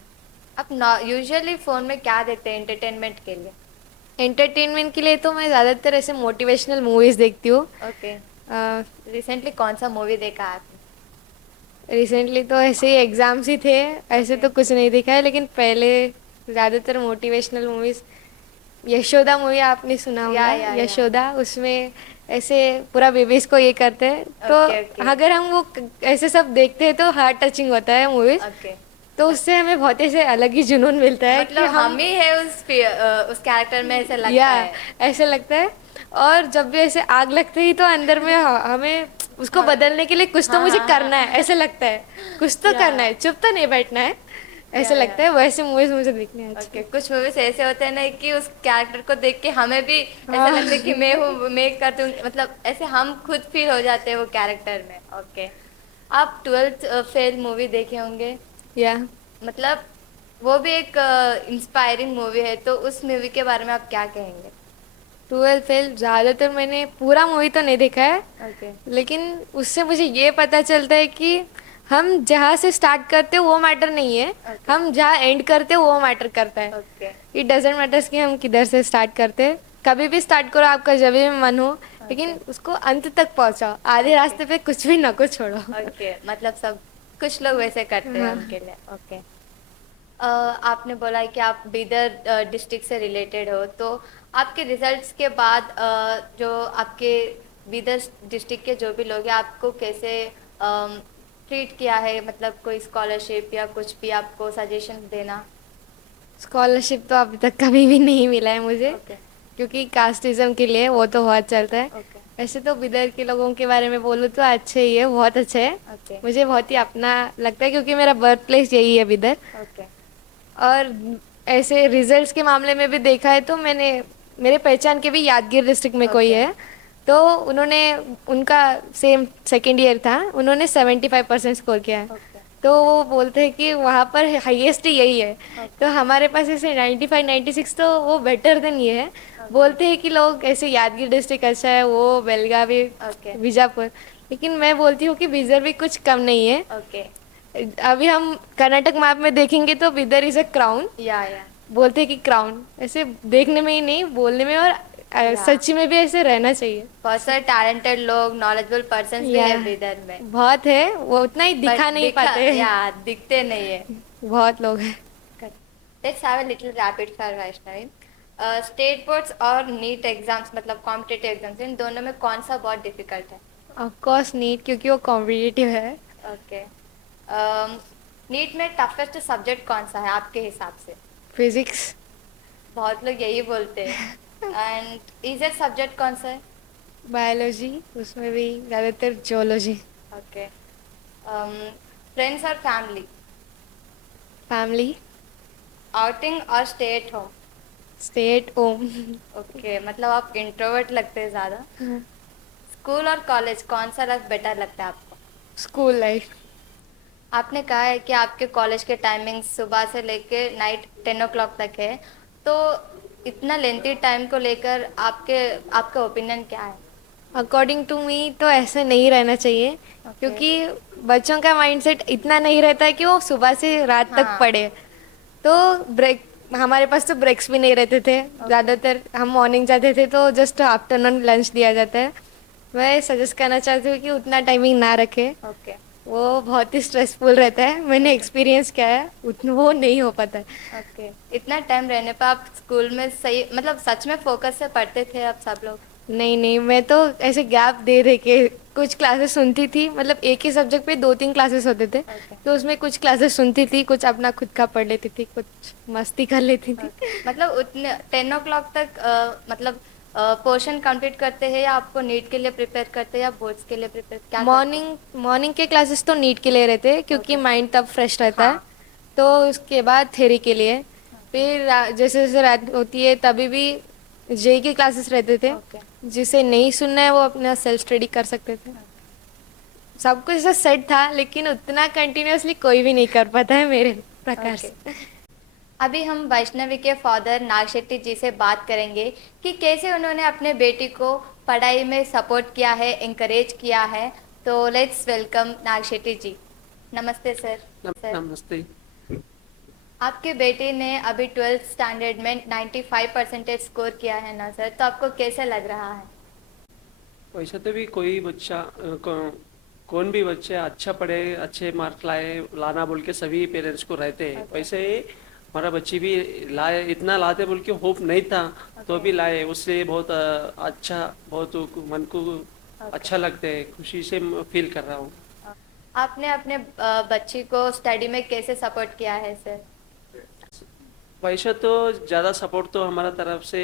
आप यूजुअली फ़ोन में क्या देखते हैं एंटरटेनमेंट के लिए? एंटरटेनमेंट के लिए तो मैं ज़्यादातर ऐसे मोटिवेशनल मूवीज़ देखती हूँ। ओके। रिसेंटली कौन सा मूवी देखा आपने? रिसेंटली तो ऐसे ही एग्ज़ाम्स ही थे, ऐसे Okay. तो कुछ नहीं देखा है, लेकिन पहले ज़्यादातर मोटिवेशनल मूवीज़। यशोदा मूवी आपने सुना होगा, या यशोदा, उसमें ऐसे पूरा बेबीज को ये करते हैं, तो ओके ओके अगर हम वो ऐसे सब देखते हैं तो हार्ट टचिंग होता है मूवीज, ओके। तो उससे हमें बहुत ऐसे अलग ही जुनून मिलता है कि मतलब हम ही है उस कैरेक्टर में, ऐसा लगता या है। ऐसे लगता है। और जब भी ऐसे आग लगती ही तो अंदर में हमें उसको बदलने के लिए कुछ तो मुझे करना है, ऐसे लगता है कुछ तो करना है, चुप तो नहीं बैठना है, ऐसे लगता है। वैसे मूवीज मुझे देखने हैं ओके। कुछ मूवीज ऐसे होते हैं ना कि उस कैरेक्टर को देख के हमें भी ऐसा लगता है कि मैं हूँ, मैं कर दूँ, मतलब ऐसे हम खुद फील हो जाते हैं वो कैरेक्टर में। ओके। आप ट्वेल्थ फेल मूवी देखे होंगे, या मतलब वो भी एक इंस्पायरिंग मूवी है, तो उस मूवी के बारे में आप क्या कहेंगे? ट्वेल्थ फेल ज़्यादातर मैंने पूरा मूवी तो नहीं देखा है, ओके। लेकिन उससे मुझे ये पता चलता है कि हम जहाँ से स्टार्ट करते हैं वो मैटर नहीं है, ओके। हम जहाँ एंड करते हैं वो मैटर करता है। ओके। इट डजेंट मैटर्स कि हम किधर से स्टार्ट करते हैं, कभी भी स्टार्ट करो आपका जब भी मन हो, लेकिन ओके। उसको अंत तक पहुंचाओ, आधे ओके। रास्ते पे कुछ भी ना कुछ छोड़ो। ओके, मतलब सब कुछ लोग वैसे करते हैं हाँ। उनके लिए। ओके। आपने बोला है कि आप बीदर डिस्ट्रिक्ट से रिलेटेड हो, तो आपके रिजल्ट्स के बाद जो आपके बीदर डिस्ट्रिक्ट के जो भी लोग हैं आपको कैसे ट्रीट किया है, मतलब कोई स्कॉलरशिप या कुछ भी आपको सजेशन देना? स्कॉलरशिप तो अभी तक कभी भी नहीं मिला है मुझे, ओके। क्योंकि कास्टिज्म के लिए वो तो बहुत चलता है। ओके। वैसे तो बिदर के लोगों के बारे में बोलूँ तो अच्छे ही है, बहुत अच्छे है। ओके। मुझे बहुत ही अपना लगता है क्योंकि मेरा बर्थ प्लेस यही है बिदर। ओके। और ऐसे रिजल्ट्स के मामले में भी देखा है तो मैंने, मेरे पहचान के भी यादगीर डिस्ट्रिक्ट में कोई ओके। है, तो उन्होंने, उनका सेम सेकेंड ईयर था, उन्होंने 75% स्कोर किया है। ओके। तो वो बोलते हैं कि वहाँ पर हाईएस्ट ही यही है। ओके। तो हमारे पास ऐसे 95 96 तो वो बेटर देन ये है। बोलते हैं कि लोग ऐसे यादगीर डिस्ट्रिक्ट अच्छा है, वो बेलगावी, ओके। बीजापुर, लेकिन मैं बोलती हूँ कि बीदर भी कुछ कम नहीं है। ओके। अभी हम कर्नाटक मैप में देखेंगे तो बिदर इज अ क्राउन, या बोलते हैं कि क्राउन ऐसे देखने में ही नहीं, बोलने में और या सच्ची में भी ऐसे रहना चाहिए। बहुत सारे टैलेंटेड लोग, नॉलेजेबल पर्सन्स भी या है बीदर में, बहुत है, वो उतना ही बट दिखा नहीं दिखा पाते। या दिखते नहीं है। बहुत लोग हैं। Let's have a little rapid fire Vaishnavi. State boards और नीट एग्जाम्स, मतलब कॉम्पिटिटिव एग्जाम्स, इन दोनों में कौन सा बहुत डिफिकल्ट है? ऑफ कोर्स नीट, क्योंकि वो कॉम्पिटिटिव है। ओके। नीट में टफेस्ट सब्जेक्ट कौन सा है आपके हिसाब से? फिजिक्स। बहुत लोग यही बोलते हैं। एंड इजिएस्ट सब्जेक्ट कौन सा है? बायोलॉजी, उसमें भी ज़्यादातर जोलॉजी। ओके। फ्रेंड्स और फैमिली, फैमिली। आउटिंग और stay at home? Stay at home. Okay, मतलब आप इंट्रोवर्ट लगते हैं ज़्यादा। स्कूल और कॉलेज, कौन सा लाइफ बेटर लगता है आपको? School life. आपने कहा है कि आपके कॉलेज के टाइमिंग सुबह से लेके नाइट 10 o'clock तक है, तो इतना लेंथी टाइम को लेकर आपका ओपिनियन क्या है? अकॉर्डिंग टू मी तो ऐसे नहीं रहना चाहिए, ओके। क्योंकि बच्चों का माइंडसेट इतना नहीं रहता है कि वो सुबह से रात तक हाँ। पढ़े। तो ब्रेक, हमारे पास तो ब्रेक्स भी नहीं रहते थे, ज़्यादातर हम मॉर्निंग जाते थे तो जस्ट आफ्टरनून लंच दिया जाता है। मैं सजेस्ट करना चाहती हूँ कि उतना टाइमिंग ना रखे, ओके। वो बहुत ही स्ट्रेसफुल रहता है, मैंने एक्सपीरियंस किया है, उतना वो नहीं हो पाता है। ओके, इतना टाइम रहने पर आप स्कूल में सही, मतलब सच में फोकस से पढ़ते थे आप सब लोग? नहीं नहीं, मैं तो ऐसे गैप दे दे के कुछ क्लासेस सुनती थी, मतलब एक ही सब्जेक्ट पे 2 3 क्लासेस होते थे, ओके। तो उसमें कुछ क्लासेस सुनती थी, कुछ अपना खुद का पढ़ लेती थी, कुछ मस्ती कर लेती थी। ओके, मतलब उतने 10 o'clock तक मतलब पोर्शन कंप्लीट करते हैं, या आपको नीट के लिए प्रिपेयर करते हैं या बोर्ड्स के लिए प्रिपेयर क्या करते हैं? मॉर्निंग के क्लासेस तो नीट के लिए रहते हैं, क्योंकि ओके। माइंड तब फ्रेश रहता है। हाँ। तो उसके बाद थ्योरी के लिए, फिर जैसे जैसे रात होती है तभी भी जेई के क्लासेस रहते थे, ओके। जिसे नहीं सुनना है वो अपना सेल्फ स्टडी कर सकते थे। सब कुछ ऐसा सेट था, लेकिन उतना कंटिन्यूअसली कोई भी नहीं कर पाता है मेरे प्रकार ओके। से। अभी हम वैष्णवी के फादर नाग शेट्टी जी से बात करेंगे कि कैसे उन्होंने अपने बेटी को पढ़ाई में सपोर्ट किया है, इंकरेज किया है। तो लेट्स वेलकम नाग शेट्टी जी। नमस्ते सर। सर, नमस्ते। आपके बेटे ने अभी 12th स्टैंडर्ड में 95% स्कोर किया है ना सर, तो आपको कैसे लग रहा है? वैसे तो भी कोई बच्चा कौन भी बच्चा अच्छा पढ़े, अच्छे मार्क लाना बोल के सभी पेरेंट्स को रहते हैं। वैसे ही हमारा बच्ची भी लाए, इतना लाते बोल के होप नहीं था, तो भी लाए। उससे बहुत अच्छा, बहुत मन को अच्छा लगता है, खुशी से फील कर रहा हूँ। आपने अपने बच्ची को स्टडी में कैसे सपोर्ट किया है सर? वैसे तो ज़्यादा सपोर्ट तो हमारा तरफ से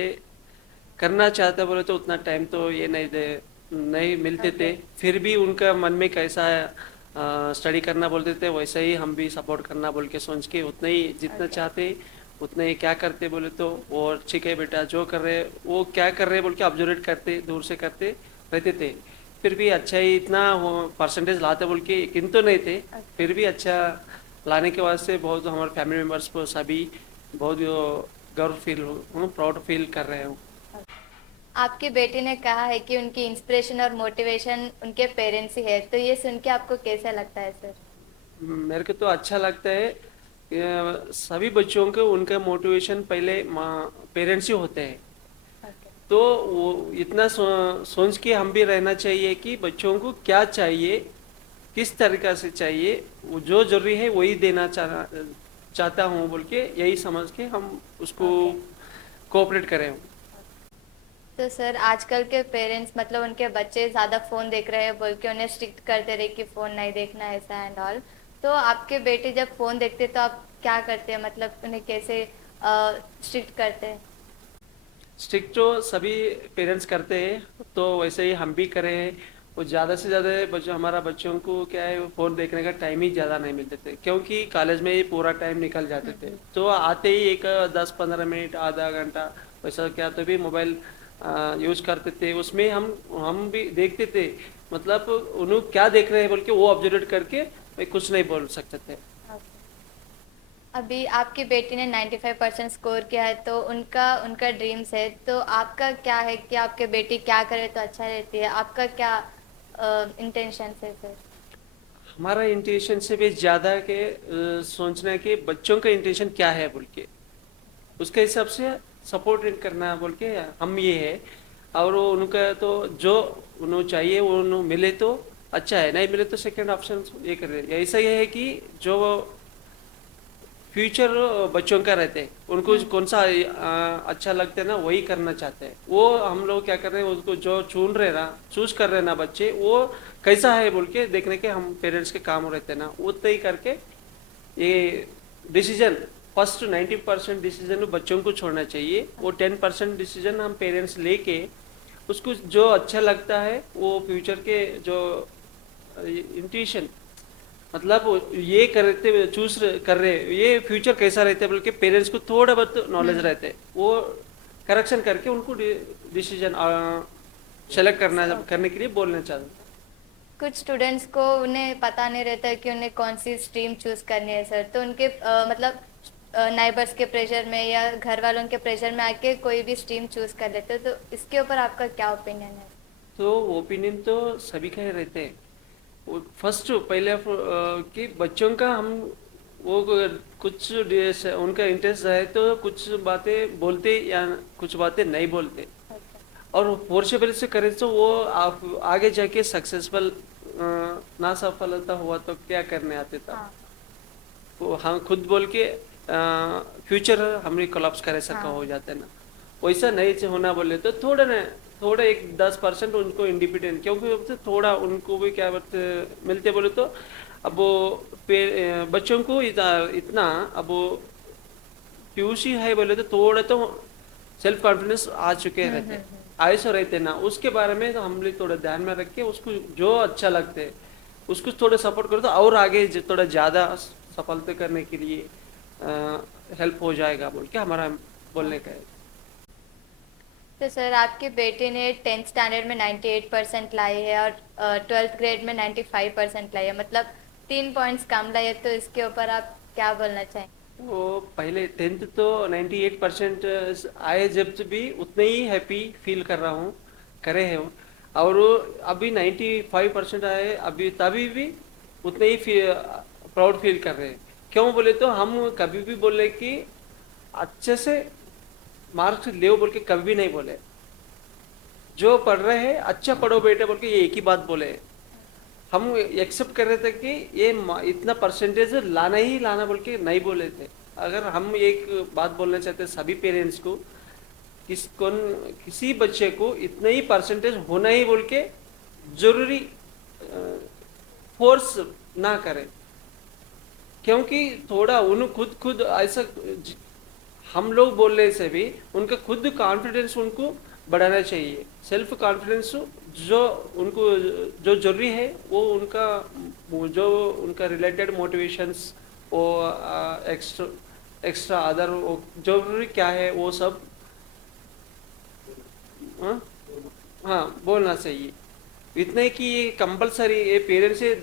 करना चाहते बोले तो उतना टाइम तो ये नहीं मिलते थे। फिर भी उनका मन में कैसा स्टडी करना बोलते थे, वैसे ही हम भी सपोर्ट करना बोल के सोच के उतना ही जितना चाहते उतना ही क्या करते बोले तो, और ठीक है बेटा जो कर रहे वो क्या कर रहे बोल के ऑब्जर्वेट करते, दूर से करते रहते थे। फिर भी अच्छा ही इतना परसेंटेज लाते बोल के यकीन तो नहीं थे, फिर भी अच्छा लाने के वास्ते बहुत हमारे फैमिली मेम्बर्स को सभी बहुत गर्व फील प्राउड फील कर रहे हूँ। आपकी बेटी ने कहा है कि उनकी इंस्पिरेशन और मोटिवेशन उनके पेरेंट्स ही है, तो ये सुन के आपको कैसा लगता है सर? मेरे को तो अच्छा लगता है। सभी बच्चों को उनका मोटिवेशन पहले माँ पेरेंट्स ही होते हैं। ओके। तो वो इतना सोच के हम भी रहना चाहिए कि बच्चों को क्या चाहिए, किस तरीका से चाहिए, वो जो जरूरी है वही देना चाहता हूँ बोल के यही समझ के हम उसको ओके। कोऑपरेट करें। तो सर आजकल के पेरेंट्स मतलब उनके बच्चे ज़्यादा फ़ोन देख रहे हैं बोल के उन्हें स्ट्रिक्ट करते रहे कि फ़ोन नहीं देखना ऐसा एंड ऑल। तो आपके बेटे जब फ़ोन देखते तो आप क्या करते हैं, मतलब उन्हें कैसे स्ट्रिक्ट करते हैं? स्ट्रिक्ट तो सभी पेरेंट्स करते हैं, तो वैसे ही हम भी करे हैं। वो ज़्यादा से ज़्यादा बच्चों हमारा बच्चों को क्या है फ़ोन देखने का टाइम ही ज़्यादा नहीं मिलते थे, क्योंकि कॉलेज में ही पूरा टाइम निकल जाते थे। तो आते ही एक 10-15 मिनट आधा घंटा वैसा क्या तो भी मोबाइल यूज़ करते थे। उसमें हम भी देखते थे, मतलब उन्होंने क्या देख रहे हैं बोल के वो ऑब्जर्व करके मैं कुछ नहीं बोल सकते थे। अभी आपकी बेटी ने 95% स्कोर किया है, तो उनका उनका ड्रीम्स है, तो आपका क्या है कि आपके बेटी क्या करे तो अच्छा रहती है? आपका क्या इंटेंशन है सर? हमारा इंटेंशन से भी ज़्यादा के सोचना है कि बच्चों का इंटेंशन क्या है बोल के उसके हिसाब से सपोर्ट करना बोल के हम ये है। और वो उनका तो जो उन्हें चाहिए वो उन्हें मिले तो अच्छा है, नहीं मिले तो सेकंड ऑप्शन ये कर रहे। ऐसा ही है कि जो फ्यूचर बच्चों का रहते हैं उनको कौन सा अच्छा लगता है ना वही करना चाहते हैं। वो हम लोग क्या कर रहे हैं उसको जो चुन रहे ना चूज कर रहे ना बच्चे वो कैसा है बोल के देखने के हम पेरेंट्स के काम रहते हैं ना वो तय करके ये डिसीजन फर्स्ट 90% डिसीजन बच्चों को छोड़ना चाहिए। वो 10% डिसीजन हम पेरेंट्स लेके उसको जो अच्छा लगता है वो फ्यूचर के जो इंट्यूशन मतलब ये करते चूज कर रहे ये फ्यूचर कैसा रहता है बल्कि पेरेंट्स को थोड़ा बहुत नॉलेज रहते हैं, वो करेक्शन करके उनको डिसीजन सेलेक्ट करने के लिए बोलना चाहते हैं। कुछ स्टूडेंट्स को उन्हें पता नहीं रहता है कि उन्हें कौन सी स्ट्रीम चूज करनी है सर, तो उनके मतलब नाइबर्स के प्रेशर में या घर वालों के प्रेशर में आके कोई भी स्ट्रीम चूज कर लेते हो, तो इसके ऊपर आपका क्या ओपिनियन है? तो ओपिनियन तो सभी का ही रहते हैं। वो फर्स्ट पहले कि बच्चों का हम वो कुछ उनका इंटरेस्ट है तो कुछ बातें बोलते या कुछ बातें नहीं बोलते, और फोर्सेबल से करें तो वो आप आगे जाके सक्सेसफुल ना सफलता हुआ तो क्या करने आते था। हाँ। वो हम खुद बोल के फ्यूचर हमने कोलैप्स करे सका हाँ। हो जाते ना। वैसा नहीं होना बोले तो थोड़ा ना थोड़ा एक 10% उनको इंडिपेंडेंट, क्योंकि अब तो थोड़ा उनको भी क्या मिलते बोले तो अब वो बच्चों को इतना अब वो पीयूसी है बोले तो थोड़ा तो सेल्फ कॉन्फिडेंस आ चुके रहते हैं, आयसो रहते ना। उसके बारे में तो हम लोग थोड़ा ध्यान में रख के उसको जो अच्छा लगते है उसको थोड़ा सपोर्ट करो तो और आगे थोड़ा ज़्यादा सफलता करने के लिए हेल्प हो जाएगा बोल के हमारा बोलने का है। तो सर आपकी बेटी ने 10th स्टैंडर्ड में 98% लाई है और 12th ग्रेड में 95% लाई है, मतलब 3 पॉइंट्स कम लाई है, तो इसके ऊपर आप क्या बोलना चाहेंगे? वो पहले 10th तो 98% आए जब से भी उतने ही हैप्पी फील कर रहा हूँ करे हैं। और अभी 95% आए अभी तभी भी उतने ही प्राउड फील कर रहे हैं। क्यों बोले तो हम कभी भी बोले कि अच्छे से मार्क्स ले बोल के कभी भी नहीं बोले। जो पढ़ रहे हैं अच्छा पढ़ो बेटे बोल के ये एक ही बात बोले। हम एक्सेप्ट कर रहे थे कि ये इतना परसेंटेज लाना ही लाना बोल के नहीं बोले थे। अगर हम एक बात बोलना चाहते सभी पेरेंट्स को किसी बच्चे को इतना ही परसेंटेज होना ही बोल के जरूरी फोर्स ना करें, क्योंकि थोड़ा उन खुद ऐसा हम लोग बोलने से भी उनका खुद कॉन्फिडेंस उनको बढ़ाना चाहिए। सेल्फ कॉन्फिडेंस जो उनको जो जरूरी है वो जो उनका रिलेटेड मोटिवेशंस वो एक्स्ट्रा एक्स्ट्रा अदर जरूरी क्या है वो सब हाँ हाँ बोलना चाहिए। इतने कि ये कंपलसरी ये पेरेंट्स से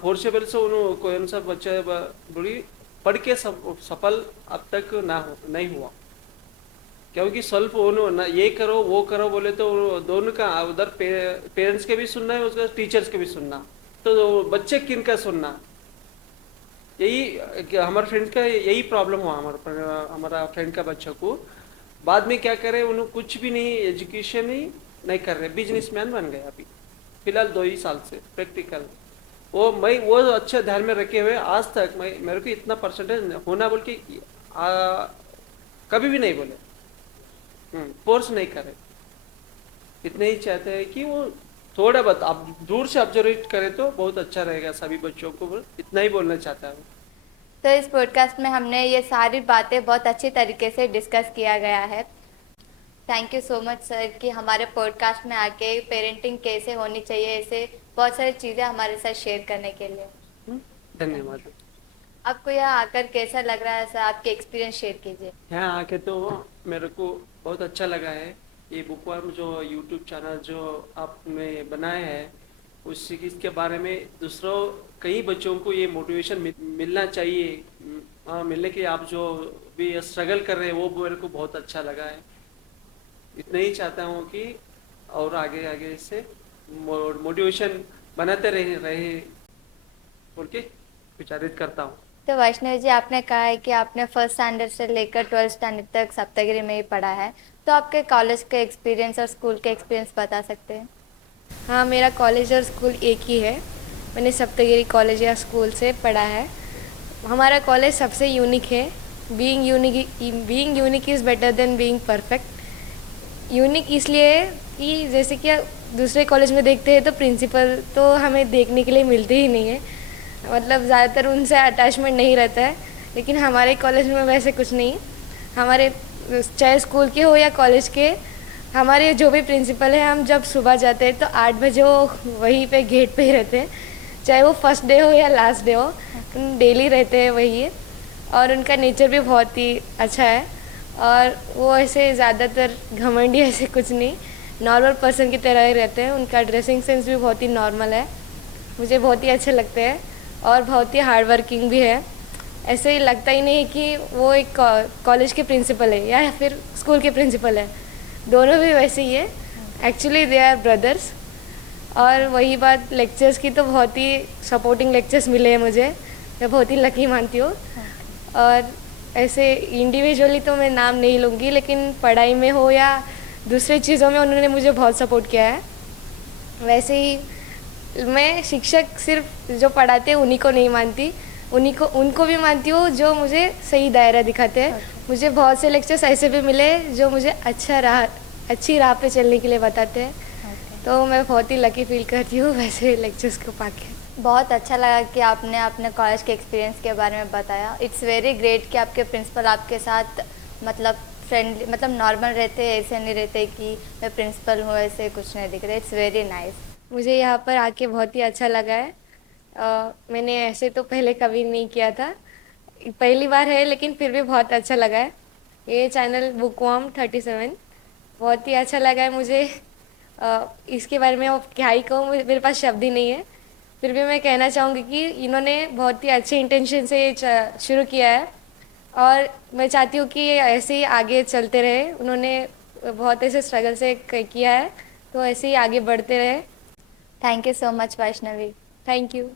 फोर्सेबल से उन्होंने कौन सा बच्चा बड़ी पढ़ के सफल अब तक ना हो नहीं हुआ, क्योंकि सेल्फ ना ये करो वो करो बोले तो दोनों का उधर पेरेंट्स के भी सुनना है, उसका टीचर्स के भी सुनना, तो बच्चे किन का सुनना। यही हमारे फ्रेंड का यही प्रॉब्लम हुआ, हमारा फ्रेंड का बच्चा को बाद में क्या करे, उन्होंने कुछ भी नहीं एजुकेशन ही नहीं कर रहे, बिजनेसमैन बन गए अभी फिलहाल 2 ही साल से प्रैक्टिकल। वो अच्छे ध्यान में रखे हुए आज तक मेरे को इतना परसेंटेज होना बोल के कभी भी नहीं बोले, फोर्स नहीं करे। इतने ही चाहते हैं कि वो थोड़ा बहुत आप दूर से ऑब्जर्व करें तो बहुत अच्छा रहेगा सभी बच्चों को, इतना ही बोलना चाहता हूँ। तो इस पॉडकास्ट में हमने ये सारी बातें बहुत अच्छी तरीके से डिस्कस किया गया है। Thank you so much sir कि हमारे पॉडकास्ट में आके पेरेंटिंग कैसे होनी चाहिए ऐसे बहुत सारी चीज़ें हमारे साथ शेयर करने के लिए। धन्यवाद। आपको यहाँ आकर कैसा लग रहा है सर, आपके एक्सपीरियंस शेयर कीजिए। यहाँ आके तो मेरे को बहुत अच्छा लगा है। ये बुकवर्म जो यूट्यूब चैनल जो आपने बनाया है उस चीज़ के बारे में दूसरों कई बच्चों को ये मोटिवेशन मिलना चाहिए। मिलने के आप जो भी स्ट्रगल कर रहे हैं वो मेरे को बहुत अच्छा लगा है। इतना ही चाहता हूँ कि और आगे आगे से मोटिवेशन बनाते रहे बोल के विचारित करता हूँ। तो वैष्णव जी, आपने कहा है कि आपने फर्स्ट स्टैंडर्ड से लेकर 12th स्टैंडर्ड तक सप्तगिरी में ही पढ़ा है, तो आपके कॉलेज के एक्सपीरियंस और स्कूल के एक्सपीरियंस बता सकते हैं? हाँ, मेरा कॉलेज और स्कूल एक ही है। मैंने सप्तगिरी कॉलेज या स्कूल से पढ़ा है। हमारा कॉलेज सबसे यूनिक है। Being unique is better than being perfect. Unique इसलिए है कि जैसे कि दूसरे कॉलेज में देखते हैं तो प्रिंसिपल तो हमें देखने के लिए मिलते ही नहीं है, मतलब ज़्यादातर उनसे अटैचमेंट नहीं रहता है। लेकिन हमारे कॉलेज में वैसे कुछ नहीं। हमारे चाहे स्कूल के हो या कॉलेज के, हमारे जो भी प्रिंसिपल है, हम जब सुबह जाते हैं तो 8 बजे वो वहीं पे गेट पे ही रहते हैं, चाहे वो फर्स्ट डे हो या लास्ट डे हो, डेली रहते हैं वही है। और उनका नेचर भी बहुत ही अच्छा है और वो ऐसे ज़्यादातर घमंडी ऐसे कुछ नहीं, नॉर्मल पर्सन की तरह ही रहते हैं। उनका ड्रेसिंग सेंस भी बहुत ही नॉर्मल है, मुझे बहुत ही अच्छे लगते हैं और बहुत ही हार्ड वर्किंग भी है। ऐसे ही लगता ही नहीं कि वो एक कॉलेज के प्रिंसिपल है या फिर स्कूल के प्रिंसिपल है, दोनों भी वैसे ही है। Actually they are brothers. और वही बात लेक्चर्स की, तो बहुत ही सपोर्टिंग लेक्चर्स मिले हैं मुझे, मैं बहुत ही लकी मानती हूँ। और ऐसे इंडिविजुअली तो मैं नाम नहीं लूँगी, लेकिन पढ़ाई में हो या दूसरी चीज़ों में उन्होंने मुझे बहुत सपोर्ट किया है। वैसे ही मैं शिक्षक सिर्फ जो पढ़ाते हैं उन्हीं को नहीं मानती, उनको भी मानती हूँ जो मुझे सही दायरा दिखाते हैं। मुझे बहुत से लेक्चर्स ऐसे भी मिले जो मुझे अच्छी राह पे चलने के लिए बताते हैं। तो मैं बहुत ही लकी फील करती हूँ वैसे लेक्चर्स को पाके। बहुत अच्छा लगा कि आपने अपने कॉलेज के एक्सपीरियंस के बारे में बताया। इट्स वेरी ग्रेट कि आपके प्रिंसिपल आपके साथ मतलब फ्रेंडली, मतलब नॉर्मल रहते, ऐसे नहीं रहते कि मैं प्रिंसिपल हूँ ऐसे कुछ नहीं दिख रहा। It's very nice. मुझे यहाँ पर आके बहुत ही अच्छा लगा है। मैंने ऐसे तो पहले कभी नहीं किया था, पहली बार है, लेकिन फिर भी बहुत अच्छा लगा है। ये चैनल बुकवर्म 37 बहुत ही अच्छा लगा है मुझे। इसके बारे में अब क्या ही कहूँ, मेरे पास शब्द ही नहीं है। फिर भी मैं कहना चाहूँगी कि इन्होंने बहुत ही अच्छे इंटेंशन से शुरू किया है और मैं चाहती हूँ कि ये ऐसे ही आगे चलते रहे। उन्होंने बहुत ऐसे स्ट्रगल से किया है, तो ऐसे ही आगे बढ़ते रहे। Thank you so much Vaishnavi. Thank you.